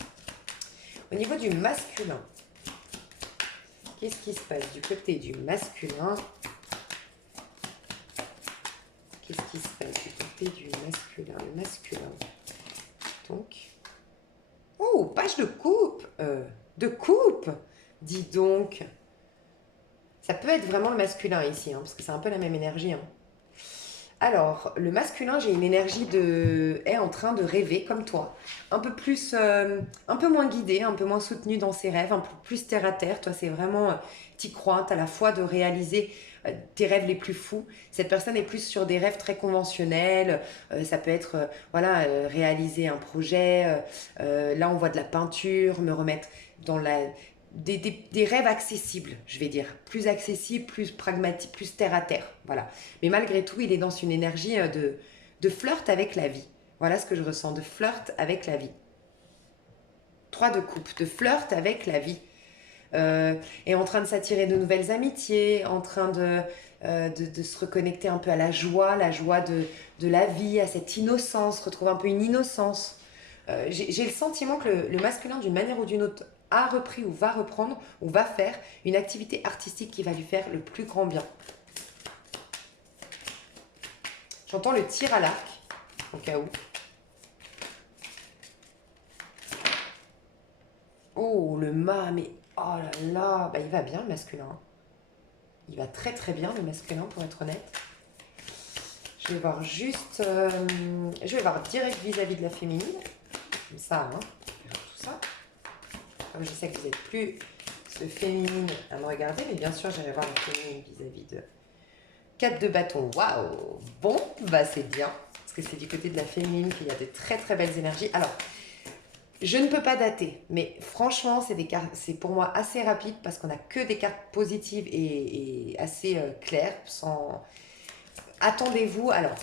Au niveau du masculin, qu'est-ce qui se passe du côté du masculin? Qu'est-ce qui se passe du côté du masculin? Le masculin. Donc. Oh, page de coupe. De coupe. Dis donc. Ça peut être vraiment le masculin ici, hein, parce que c'est un peu la même énergie. Hein. Alors, le masculin, j'ai une énergie est en train de rêver comme toi. Un peu plus, un peu moins guidé, un peu moins soutenu dans ses rêves, un peu plus terre à terre. Toi, c'est vraiment, t'y crois, t'as la foi de réaliser tes rêves les plus fous. Cette personne est plus sur des rêves très conventionnels. Ça peut être, voilà, réaliser un projet. Là, on voit de la peinture, me remettre dans des rêves accessibles, je vais dire. Plus accessibles, plus pragmatiques, plus terre à terre. Voilà. Mais malgré tout, il est dans une énergie de flirt avec la vie. Voilà ce que je ressens, de flirt avec la vie. 3 de coupe, de flirt avec la vie. Et en train de s'attirer de nouvelles amitiés, en train de se reconnecter un peu à la joie de la vie, à cette innocence, retrouver un peu une innocence. J'ai le sentiment que le masculin, d'une manière ou d'une autre, a repris ou va reprendre ou va faire une activité artistique qui va lui faire le plus grand bien. J'entends le tir à l'arc, au cas où. Oh, le mât, mais oh là là, bah, il va bien le masculin. Il va très très bien le masculin, pour être honnête. Je vais voir juste... je vais voir direct vis-à-vis de la féminine. Comme ça, hein. Tout ça. Comme je sais que vous n'êtes plus ce féminine à me regarder, mais bien sûr, j'irai voir la féminine vis-à-vis de 4 de bâton. Waouh! Bon, bah c'est bien. Parce que c'est du côté de la féminine qu'il y a de très très belles énergies. Alors, je ne peux pas dater, mais franchement, c'est pour moi assez rapide parce qu'on n'a que des cartes positives et assez claires. Attendez-vous, alors,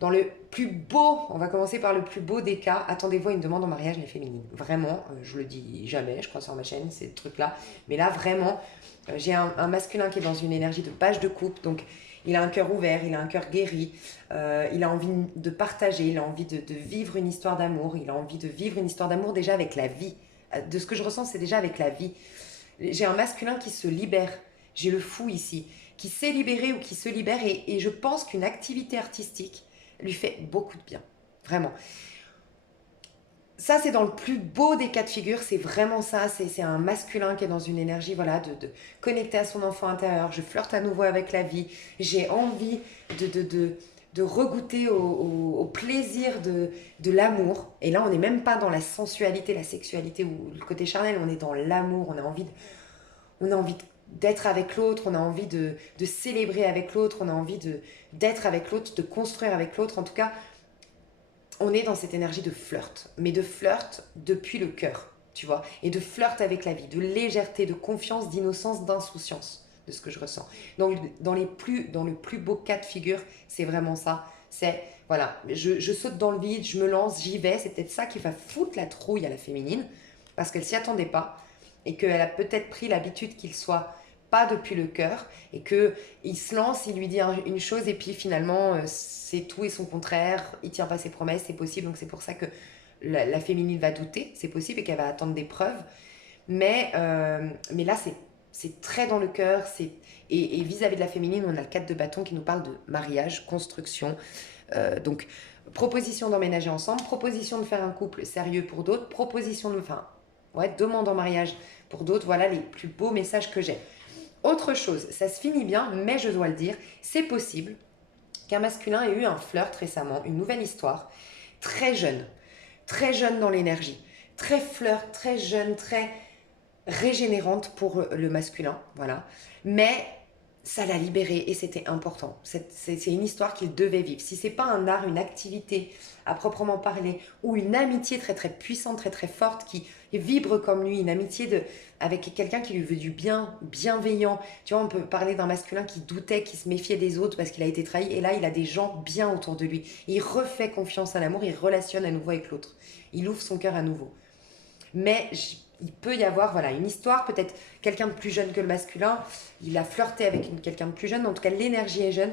dans le plus beau, on va commencer par le plus beau des cas, attendez-vous à une demande en mariage les féminines. Vraiment, je le dis jamais, je crois sur ma chaîne, ces trucs-là. Mais là, vraiment, j'ai un masculin qui est dans une énergie de page de coupe, donc il a un cœur ouvert, il a un cœur guéri, il a envie de partager, il a envie de vivre une histoire d'amour, il a envie de vivre une histoire d'amour déjà avec la vie. De ce que je ressens, c'est déjà avec la vie. J'ai un masculin qui se libère, j'ai le fou ici, qui s'est libéré ou qui se libère, et je pense qu'une activité artistique lui fait beaucoup de bien, vraiment. Ça, c'est dans le plus beau des cas de figure, c'est vraiment ça, c'est un masculin qui est dans une énergie, voilà, de connecter à son enfant intérieur. Je flirte à nouveau avec la vie, j'ai envie de regoûter au plaisir de l'amour. Et là, on n'est même pas dans la sensualité, la sexualité ou le côté charnel, on est dans l'amour, on a envie d'être avec l'autre, on a envie de célébrer avec l'autre, on a envie d'être avec l'autre, de construire avec l'autre. En tout cas, on est dans cette énergie de flirt, mais de flirt depuis le cœur. tu vois, et de flirt avec la vie, de légèreté, de confiance, d'innocence, d'insouciance, de ce que je ressens. Donc, dans le plus beau cas de figure, c'est vraiment ça. C'est, voilà, je saute dans le vide, je me lance, j'y vais. C'est peut-être ça qui va foutre la trouille à la féminine, parce qu'elle s'y attendait pas, et qu'elle a peut-être pris l'habitude qu'il soit pas depuis le cœur, et que il se lance, il lui dit une chose, et puis finalement, c'est tout et son contraire, il tient pas ses promesses, c'est possible, donc c'est pour ça que la féminine va douter, c'est possible, et qu'elle va attendre des preuves. Mais là, c'est très dans le cœur. Et vis-à-vis de la féminine, on a le 4 de bâton qui nous parle de mariage, construction. Donc, proposition d'emménager ensemble, proposition de faire un couple sérieux pour d'autres, proposition de... Enfin, ouais, demande en mariage pour d'autres. Voilà les plus beaux messages que j'ai. Autre chose, ça se finit bien, mais je dois le dire, c'est possible qu'un masculin ait eu un flirt récemment, une nouvelle histoire, très jeune dans l'énergie, très flirt, très jeune, très régénérante pour le masculin, voilà. Mais ça l'a libéré et c'était important. C'est une histoire qu'il devait vivre. Si c'est pas un art, une activité à proprement parler, ou une amitié très très puissante, très très forte, qui vibre comme lui, une amitié avec quelqu'un qui lui veut du bien, bienveillant. Tu vois, on peut parler d'un masculin qui doutait, qui se méfiait des autres parce qu'il a été trahi, et là il a des gens bien autour de lui. Il refait confiance à l'amour, il relationne à nouveau avec l'autre. Il ouvre son cœur à nouveau. Mais il peut y avoir voilà, une histoire, peut-être quelqu'un de plus jeune que le masculin, il a flirté avec quelqu'un de plus jeune, en tout cas l'énergie est jeune,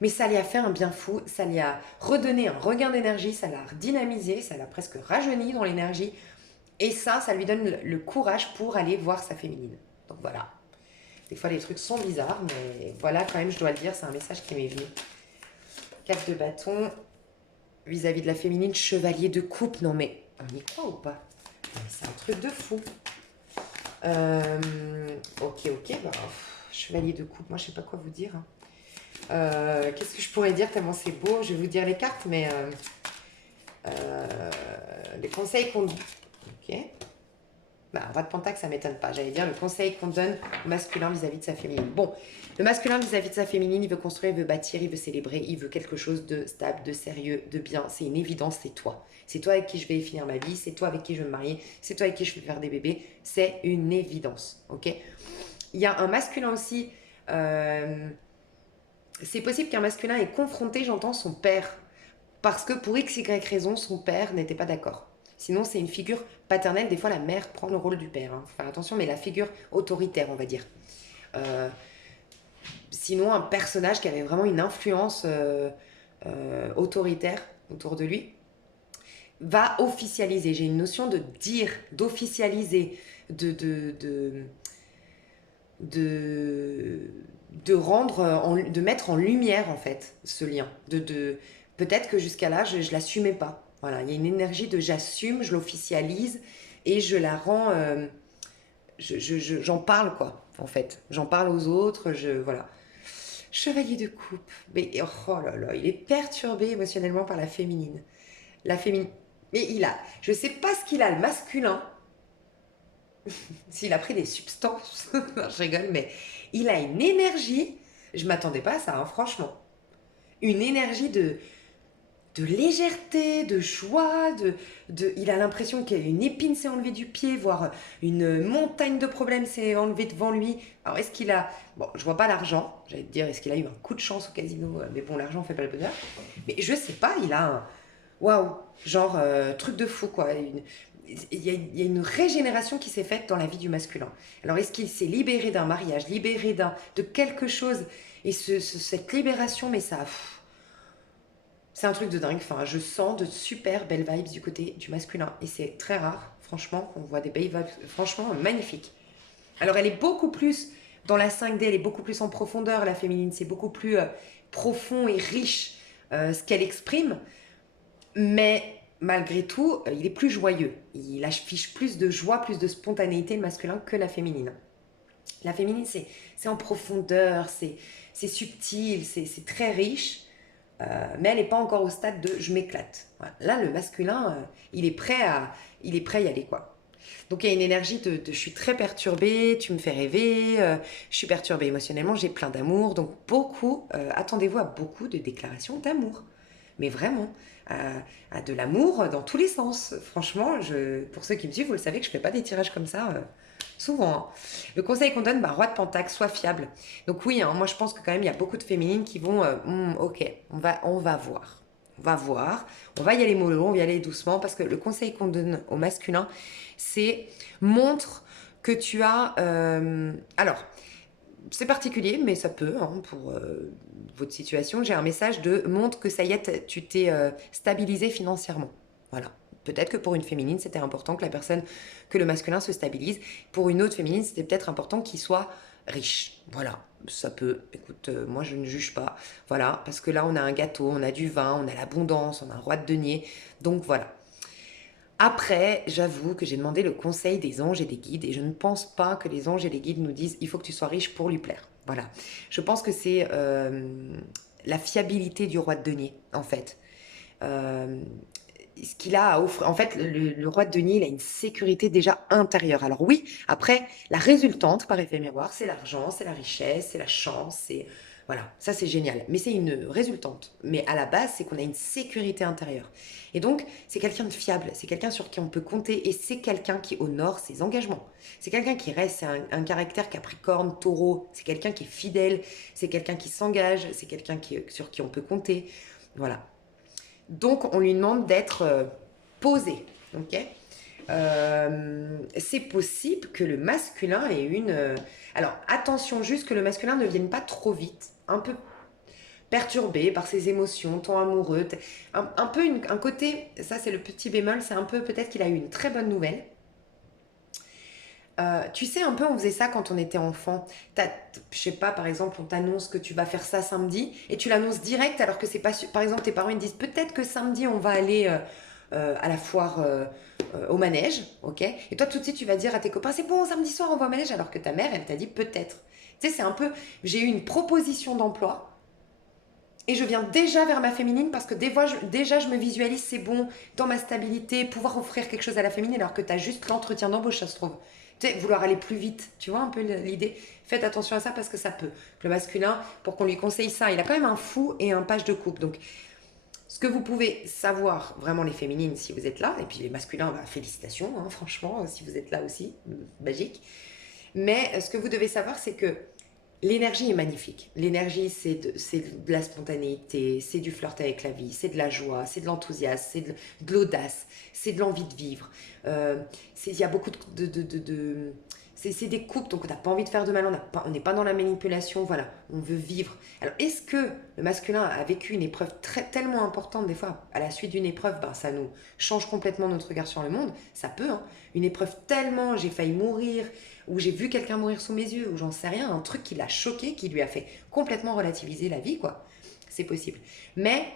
mais ça lui a fait un bien fou, ça lui a redonné un regain d'énergie, ça l'a redynamisé, ça l'a presque rajeuni dans l'énergie, et ça lui donne le courage pour aller voir sa féminine. Donc voilà, des fois les trucs sont bizarres, mais voilà quand même je dois le dire, c'est un message qui m'est venu. 4 de bâton, vis-à-vis de la féminine, chevalier de coupe, non mais on y croit ou pas? C'est un truc de fou. Ok, bah, chevalier de coupe, moi je sais pas quoi vous dire. Qu'est-ce que je pourrais dire tellement c'est beau? Je vais vous dire les cartes, mais les conseils qu'on... Ok. Bah, roi de Pentacle, ça m'étonne pas. J'allais dire le conseil qu'on donne au masculin vis-à-vis de sa féminine. Bon, le masculin vis-à-vis de sa féminine, il veut construire, il veut bâtir, il veut célébrer, il veut quelque chose de stable, de sérieux, de bien. C'est une évidence, c'est toi. C'est toi avec qui je vais finir ma vie, c'est toi avec qui je vais me marier, c'est toi avec qui je vais faire des bébés. C'est une évidence, ok? Il y a un masculin aussi... c'est possible qu'un masculin ait confronté, j'entends, son père. Parce que pour x, y raison, son père n'était pas d'accord. Sinon, c'est une figure paternelle. Des fois, la mère prend le rôle du père. Faut faire attention, mais la figure autoritaire, on va dire. Sinon, un personnage qui avait vraiment une influence autoritaire autour de lui va officialiser. J'ai une notion de dire, d'officialiser, de rendre, de mettre en lumière, en fait, ce lien. Peut-être que jusqu'à là, je ne l'assumais pas. Voilà, il y a une énergie de j'assume, je l'officialise et je la rends... j'en parle, quoi, en fait. J'en parle aux autres, voilà. Chevalier de coupe. Mais oh là là, il est perturbé émotionnellement par la féminine. La féminine... Mais je sais pas ce qu'il a, le masculin. S'il a pris des substances, je rigole, mais il a une énergie. Je m'attendais pas à ça, hein, franchement. Une énergie de légèreté, de joie, il a l'impression qu'une épine s'est enlevée du pied, voire une montagne de problèmes s'est enlevée devant lui. Alors est-ce qu'il a... Bon, je vois pas l'argent, j'allais te dire, est-ce qu'il a eu un coup de chance au casino? Mais bon, l'argent fait pas le bonheur. Mais je sais pas, il a un... Waouh, genre truc de fou, quoi. Il y a une régénération qui s'est faite dans la vie du masculin. Alors est-ce qu'il s'est libéré d'un mariage, libéré de quelque chose? Et cette libération, mais ça... C'est un truc de dingue. Enfin, je sens de super belles vibes du côté du masculin. Et c'est très rare, franchement, qu'on voit des belles vibes, franchement, magnifiques. Alors, elle est beaucoup plus, dans la 5D, elle est beaucoup plus en profondeur, la féminine. C'est beaucoup plus profond et riche ce qu'elle exprime. Mais malgré tout, il est plus joyeux. Il affiche plus de joie, plus de spontanéité, le masculin, que la féminine. La féminine, c'est en profondeur, c'est subtil, c'est très riche. Mais elle n'est pas encore au stade de je m'éclate. Voilà. Là, le masculin, il est prêt à y aller, quoi. Donc il y a une énergie de je suis très perturbée, tu me fais rêver, je suis perturbée émotionnellement, j'ai plein d'amour. Donc attendez-vous à beaucoup de déclarations d'amour. Mais vraiment, à de l'amour dans tous les sens. Franchement, pour ceux qui me suivent, vous le savez que je ne fais pas des tirages comme ça souvent, hein. Le conseil qu'on donne, bah, roi de pentacle, sois fiable. Donc oui, hein, moi je pense que quand même il y a beaucoup de féminines qui vont, ok, on va voir. On va voir, on va y aller mollo, on va y aller doucement, parce que le conseil qu'on donne au masculin, c'est montre que tu as... alors, c'est particulier, mais ça peut, hein, pour votre situation. J'ai un message de montre que ça y est, tu t'es stabilisé financièrement. Voilà. Peut-être que pour une féminine, c'était important que la personne, que le masculin se stabilise. Pour une autre féminine, c'était peut-être important qu'il soit riche. Voilà. Ça peut. Écoute, moi, je ne juge pas. Voilà. Parce que là, on a un gâteau, on a du vin, on a l'abondance, on a un roi de denier. Donc voilà. Après, j'avoue que j'ai demandé le conseil des anges et des guides et je ne pense pas que les anges et les guides nous disent il faut que tu sois riche pour lui plaire. Voilà. Je pense que c'est la fiabilité du roi de denier, en fait. Euh, Ce qu'il a à offrir. En fait, le roi de denier, il a une sécurité déjà intérieure. Alors oui, après, la résultante, par effet miroir, c'est l'argent, c'est la richesse, c'est la chance, c'est... Voilà, ça c'est génial. Mais c'est une résultante. Mais à la base, c'est qu'on a une sécurité intérieure. Et donc, c'est quelqu'un de fiable, c'est quelqu'un sur qui on peut compter et c'est quelqu'un qui honore ses engagements. C'est quelqu'un qui reste, c'est un caractère capricorne, taureau, c'est quelqu'un qui est fidèle, c'est quelqu'un qui s'engage, c'est quelqu'un sur qui on peut compter. Voilà. Donc, on lui demande d'être posé. Ok. C'est possible que le masculin ait une. Alors, attention juste que le masculin ne vienne pas trop vite, un peu perturbé par ses émotions, ton amoureux, un peu un côté, ça c'est le petit bémol, c'est un peu peut-être qu'il a eu une très bonne nouvelle. Tu sais, un peu, on faisait ça quand on était enfant. Je sais pas, par exemple, on t'annonce que tu vas faire ça samedi et tu l'annonces direct alors que c'est pas sûr. Par exemple, tes parents ils disent peut-être que samedi on va aller à la foire au manège, ok? Et toi tout de suite tu vas dire à tes copains c'est bon, samedi soir on va au manège alors que ta mère elle t'a dit peut-être. Tu sais, c'est un peu. J'ai eu une proposition d'emploi et je viens déjà vers ma féminine parce que déjà je me visualise, c'est bon, dans ma stabilité, pouvoir offrir quelque chose à la féminine alors que tu as juste l'entretien d'embauche, ça se trouve. Tu sais, vouloir aller plus vite, tu vois un peu l'idée. Faites attention à ça parce que ça peut. Le masculin, pour qu'on lui conseille ça, il a quand même un fou et un page de coupe. Donc, ce que vous pouvez savoir, vraiment les féminines, si vous êtes là, et puis les masculins, bah, félicitations, hein, franchement, si vous êtes là aussi, magique. Mais ce que vous devez savoir, c'est que l'énergie est magnifique. L'énergie, c'est de la spontanéité, c'est du flirt avec la vie, c'est de la joie, c'est de l'enthousiasme, c'est de l'audace, c'est de l'envie de vivre. Il y a beaucoup c'est des couples, donc on n'a pas envie de faire de mal, on n'est pas dans la manipulation, voilà, on veut vivre. Alors, est-ce que le masculin a vécu une épreuve tellement importante, des fois, à la suite d'une épreuve, ben, ça nous change complètement notre regard sur le monde? Ça peut, hein. Une épreuve tellement, j'ai failli mourir, ou j'ai vu quelqu'un mourir sous mes yeux, ou j'en sais rien, un truc qui l'a choqué, qui lui a fait complètement relativiser la vie, quoi. C'est possible. Mais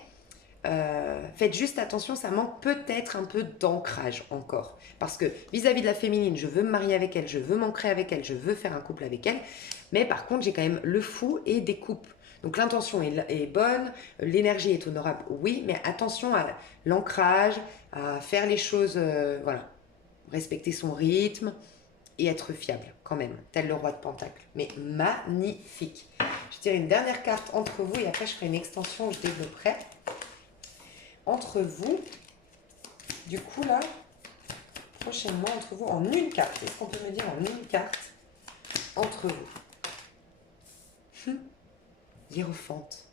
faites juste attention, ça manque peut-être un peu d'ancrage encore. Parce que vis-à-vis de la féminine, je veux me marier avec elle, je veux m'ancrer avec elle, je veux faire un couple avec elle. Mais par contre, j'ai quand même le fou et des coupes. Donc l'intention est bonne, l'énergie est honorable, oui, mais attention à l'ancrage, à faire les choses, voilà, respecter son rythme et être fiable quand même, tel le roi de Pentacle. Mais magnifique. Je tire une dernière carte entre vous et après je ferai une extension, je développerai. Entre vous, du coup là, prochainement entre vous, en une carte. Est-ce qu'on peut me dire en une carte entre vous? Hiérophante.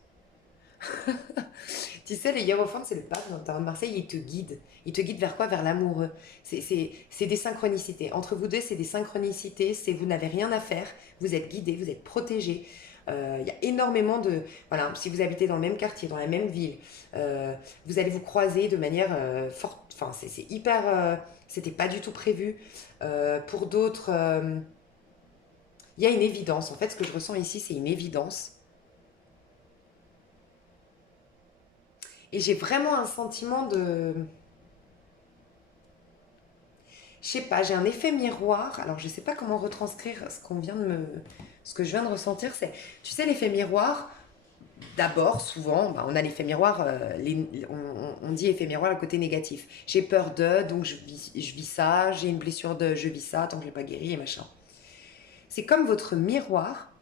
Tu sais, les hiérophantes, c'est le pape dans le tarot de Marseille, il te guide. Il te guide vers quoi? Vers l'amoureux. C'est des synchronicités. Entre vous deux, c'est des synchronicités. Vous n'avez rien à faire. Vous êtes guidés, vous êtes protégés. Il y a énormément de... Voilà, si vous habitez dans le même quartier, dans la même ville, vous allez vous croiser de manière forte. Enfin, c'est hyper... c'était pas du tout prévu. Pour d'autres, il y a une évidence. En fait, ce que je ressens ici, c'est une évidence. Et j'ai vraiment un sentiment de... Je sais pas, j'ai un effet miroir. Alors, je sais pas comment retranscrire ce que je viens de ressentir. C'est, tu sais, l'effet miroir. D'abord, souvent, bah, on a l'effet miroir. On dit effet miroir le côté négatif. J'ai peur de, donc je vis ça. J'ai une blessure de, je vis ça tant que je l'ai pas guéri et machin. C'est comme votre miroir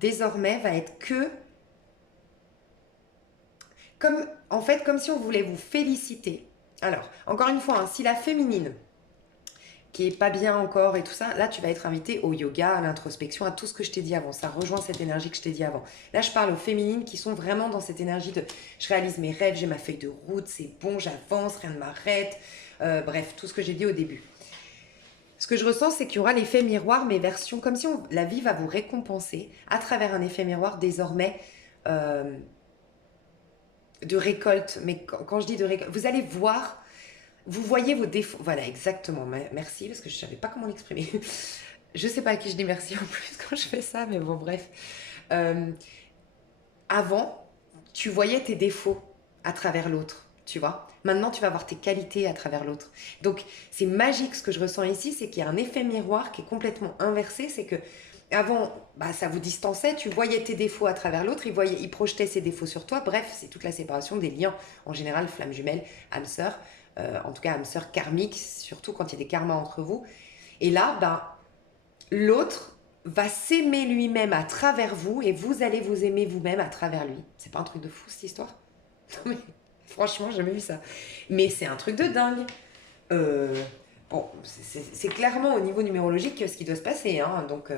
désormais va être que en fait, comme si on voulait vous féliciter. Alors, encore une fois, hein, si la féminine qui est pas bien encore et tout ça, là tu vas être invité au yoga, à l'introspection, à tout ce que je t'ai dit avant. Ça rejoint cette énergie que je t'ai dit avant. Là je parle aux féminines qui sont vraiment dans cette énergie de je réalise mes rêves, j'ai ma feuille de route, c'est bon, j'avance, rien ne m'arrête. Bref, tout ce que j'ai dit au début. Ce que je ressens, c'est qu'il y aura l'effet miroir, mais version comme si la vie va vous récompenser à travers un effet miroir désormais de récolte. Mais quand je dis de récolte, vous allez voir. Vous voyez vos défauts. Voilà, exactement. Merci, parce que je ne savais pas comment l'exprimer. Je ne sais pas à qui je dis merci en plus quand je fais ça, mais bon, bref. Euh, Avant, tu voyais tes défauts à travers l'autre, tu vois. Maintenant, tu vas voir tes qualités à travers l'autre. Donc, c'est magique ce que je ressens ici, c'est qu'il y a un effet miroir qui est complètement inversé. C'est que avant, bah, ça vous distançait, tu voyais tes défauts à travers l'autre, il projetait ses défauts sur toi. Bref, c'est toute la séparation des liens. En général, flamme jumelle, âme sœur. En tout cas âme sœur karmique, surtout quand il y a des karmas entre vous. Et là, ben, l'autre va s'aimer lui-même à travers vous et vous allez vous aimer vous-même à travers lui. C'est pas un truc de fou cette histoire? Non mais franchement, j'ai jamais vu ça. Mais c'est un truc de dingue. Bon, c'est clairement au niveau numérologique ce qui doit se passer. Hein. Donc,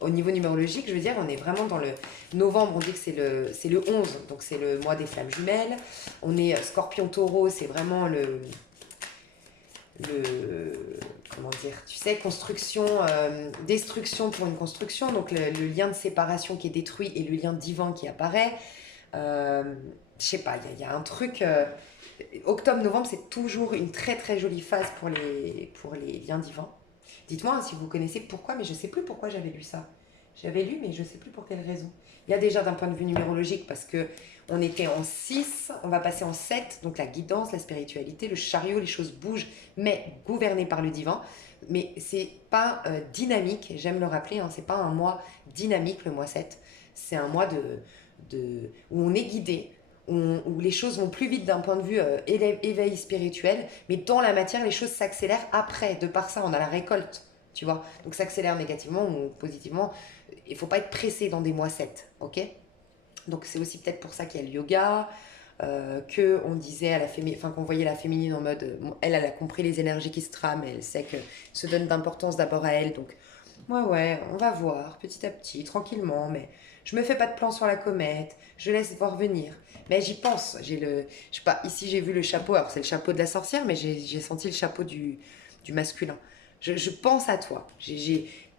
au niveau numérologique, je veux dire, on est vraiment dans le novembre, on dit que c'est le 11, donc c'est le mois des flammes jumelles. On est scorpion-taureau, c'est vraiment comment dire, tu sais, construction, destruction pour une construction, donc le lien de séparation qui est détruit et le lien divin qui apparaît. Je sais pas, il y a un truc. Octobre-novembre, c'est toujours une très très jolie phase pour les liens divins. Dites-moi hein, si vous connaissez pourquoi, mais je ne sais plus pourquoi j'avais lu ça. J'avais lu, mais je ne sais plus pour quelle raison. Il y a déjà d'un point de vue numérologique, parce que on était en 6, on va passer en 7, donc la guidance, la spiritualité, le chariot, les choses bougent, mais gouvernées par le divin. Mais c'est pas dynamique, j'aime le rappeler, hein, c'est pas un mois dynamique le mois 7. C'est un mois où on est guidé, où les choses vont plus vite d'un point de vue éveil spirituel, mais dans la matière, les choses s'accélèrent après. De par ça, on a la récolte, tu vois. Donc, s'accélère négativement ou positivement. Il ne faut pas être pressé dans des mois 7, ok? Donc, c'est aussi peut-être pour ça qu'il y a le yoga, qu'on disait à la enfin, qu'on voyait la féminine en mode, elle a compris les énergies qui se trament, elle sait que se donne d'importance d'abord à elle, donc ouais, on va voir petit à petit, tranquillement, mais je me fais pas de plan sur la comète, je laisse voir venir. Mais j'y pense, je sais pas, ici j'ai vu le chapeau, alors c'est le chapeau de la sorcière, mais j'ai senti le chapeau du masculin. Je pense à toi,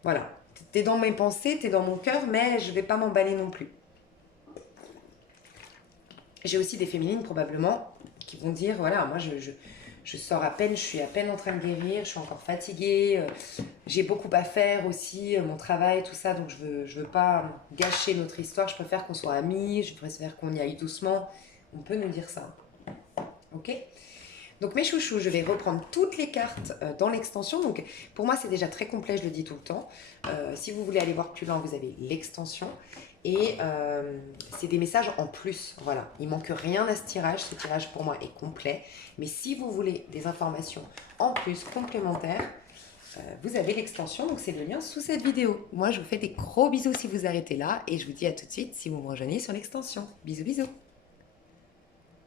voilà, t'es dans mes pensées, t'es dans mon cœur, mais je vais pas m'emballer non plus. J'ai aussi des féminines probablement qui vont dire, voilà, moi je sors à peine, je suis à peine en train de guérir, je suis encore fatiguée, j'ai beaucoup à faire aussi, mon travail, tout ça, donc je veux pas gâcher notre histoire, je préfère qu'on soit amis, je préfère qu'on y aille doucement. On peut nous dire ça. Ok? Donc mes chouchous, je vais reprendre toutes les cartes dans l'extension. Donc pour moi c'est déjà très complet, je le dis tout le temps. Si vous voulez aller voir plus loin, vous avez l'extension. Et c'est des messages en plus, voilà. Il manque rien à ce tirage pour moi est complet. Mais si vous voulez des informations en plus complémentaires, vous avez l'extension, donc c'est le lien sous cette vidéo. Moi je vous fais des gros bisous si vous arrêtez là et je vous dis à tout de suite si vous me rejoignez sur l'extension. Bisous bisous.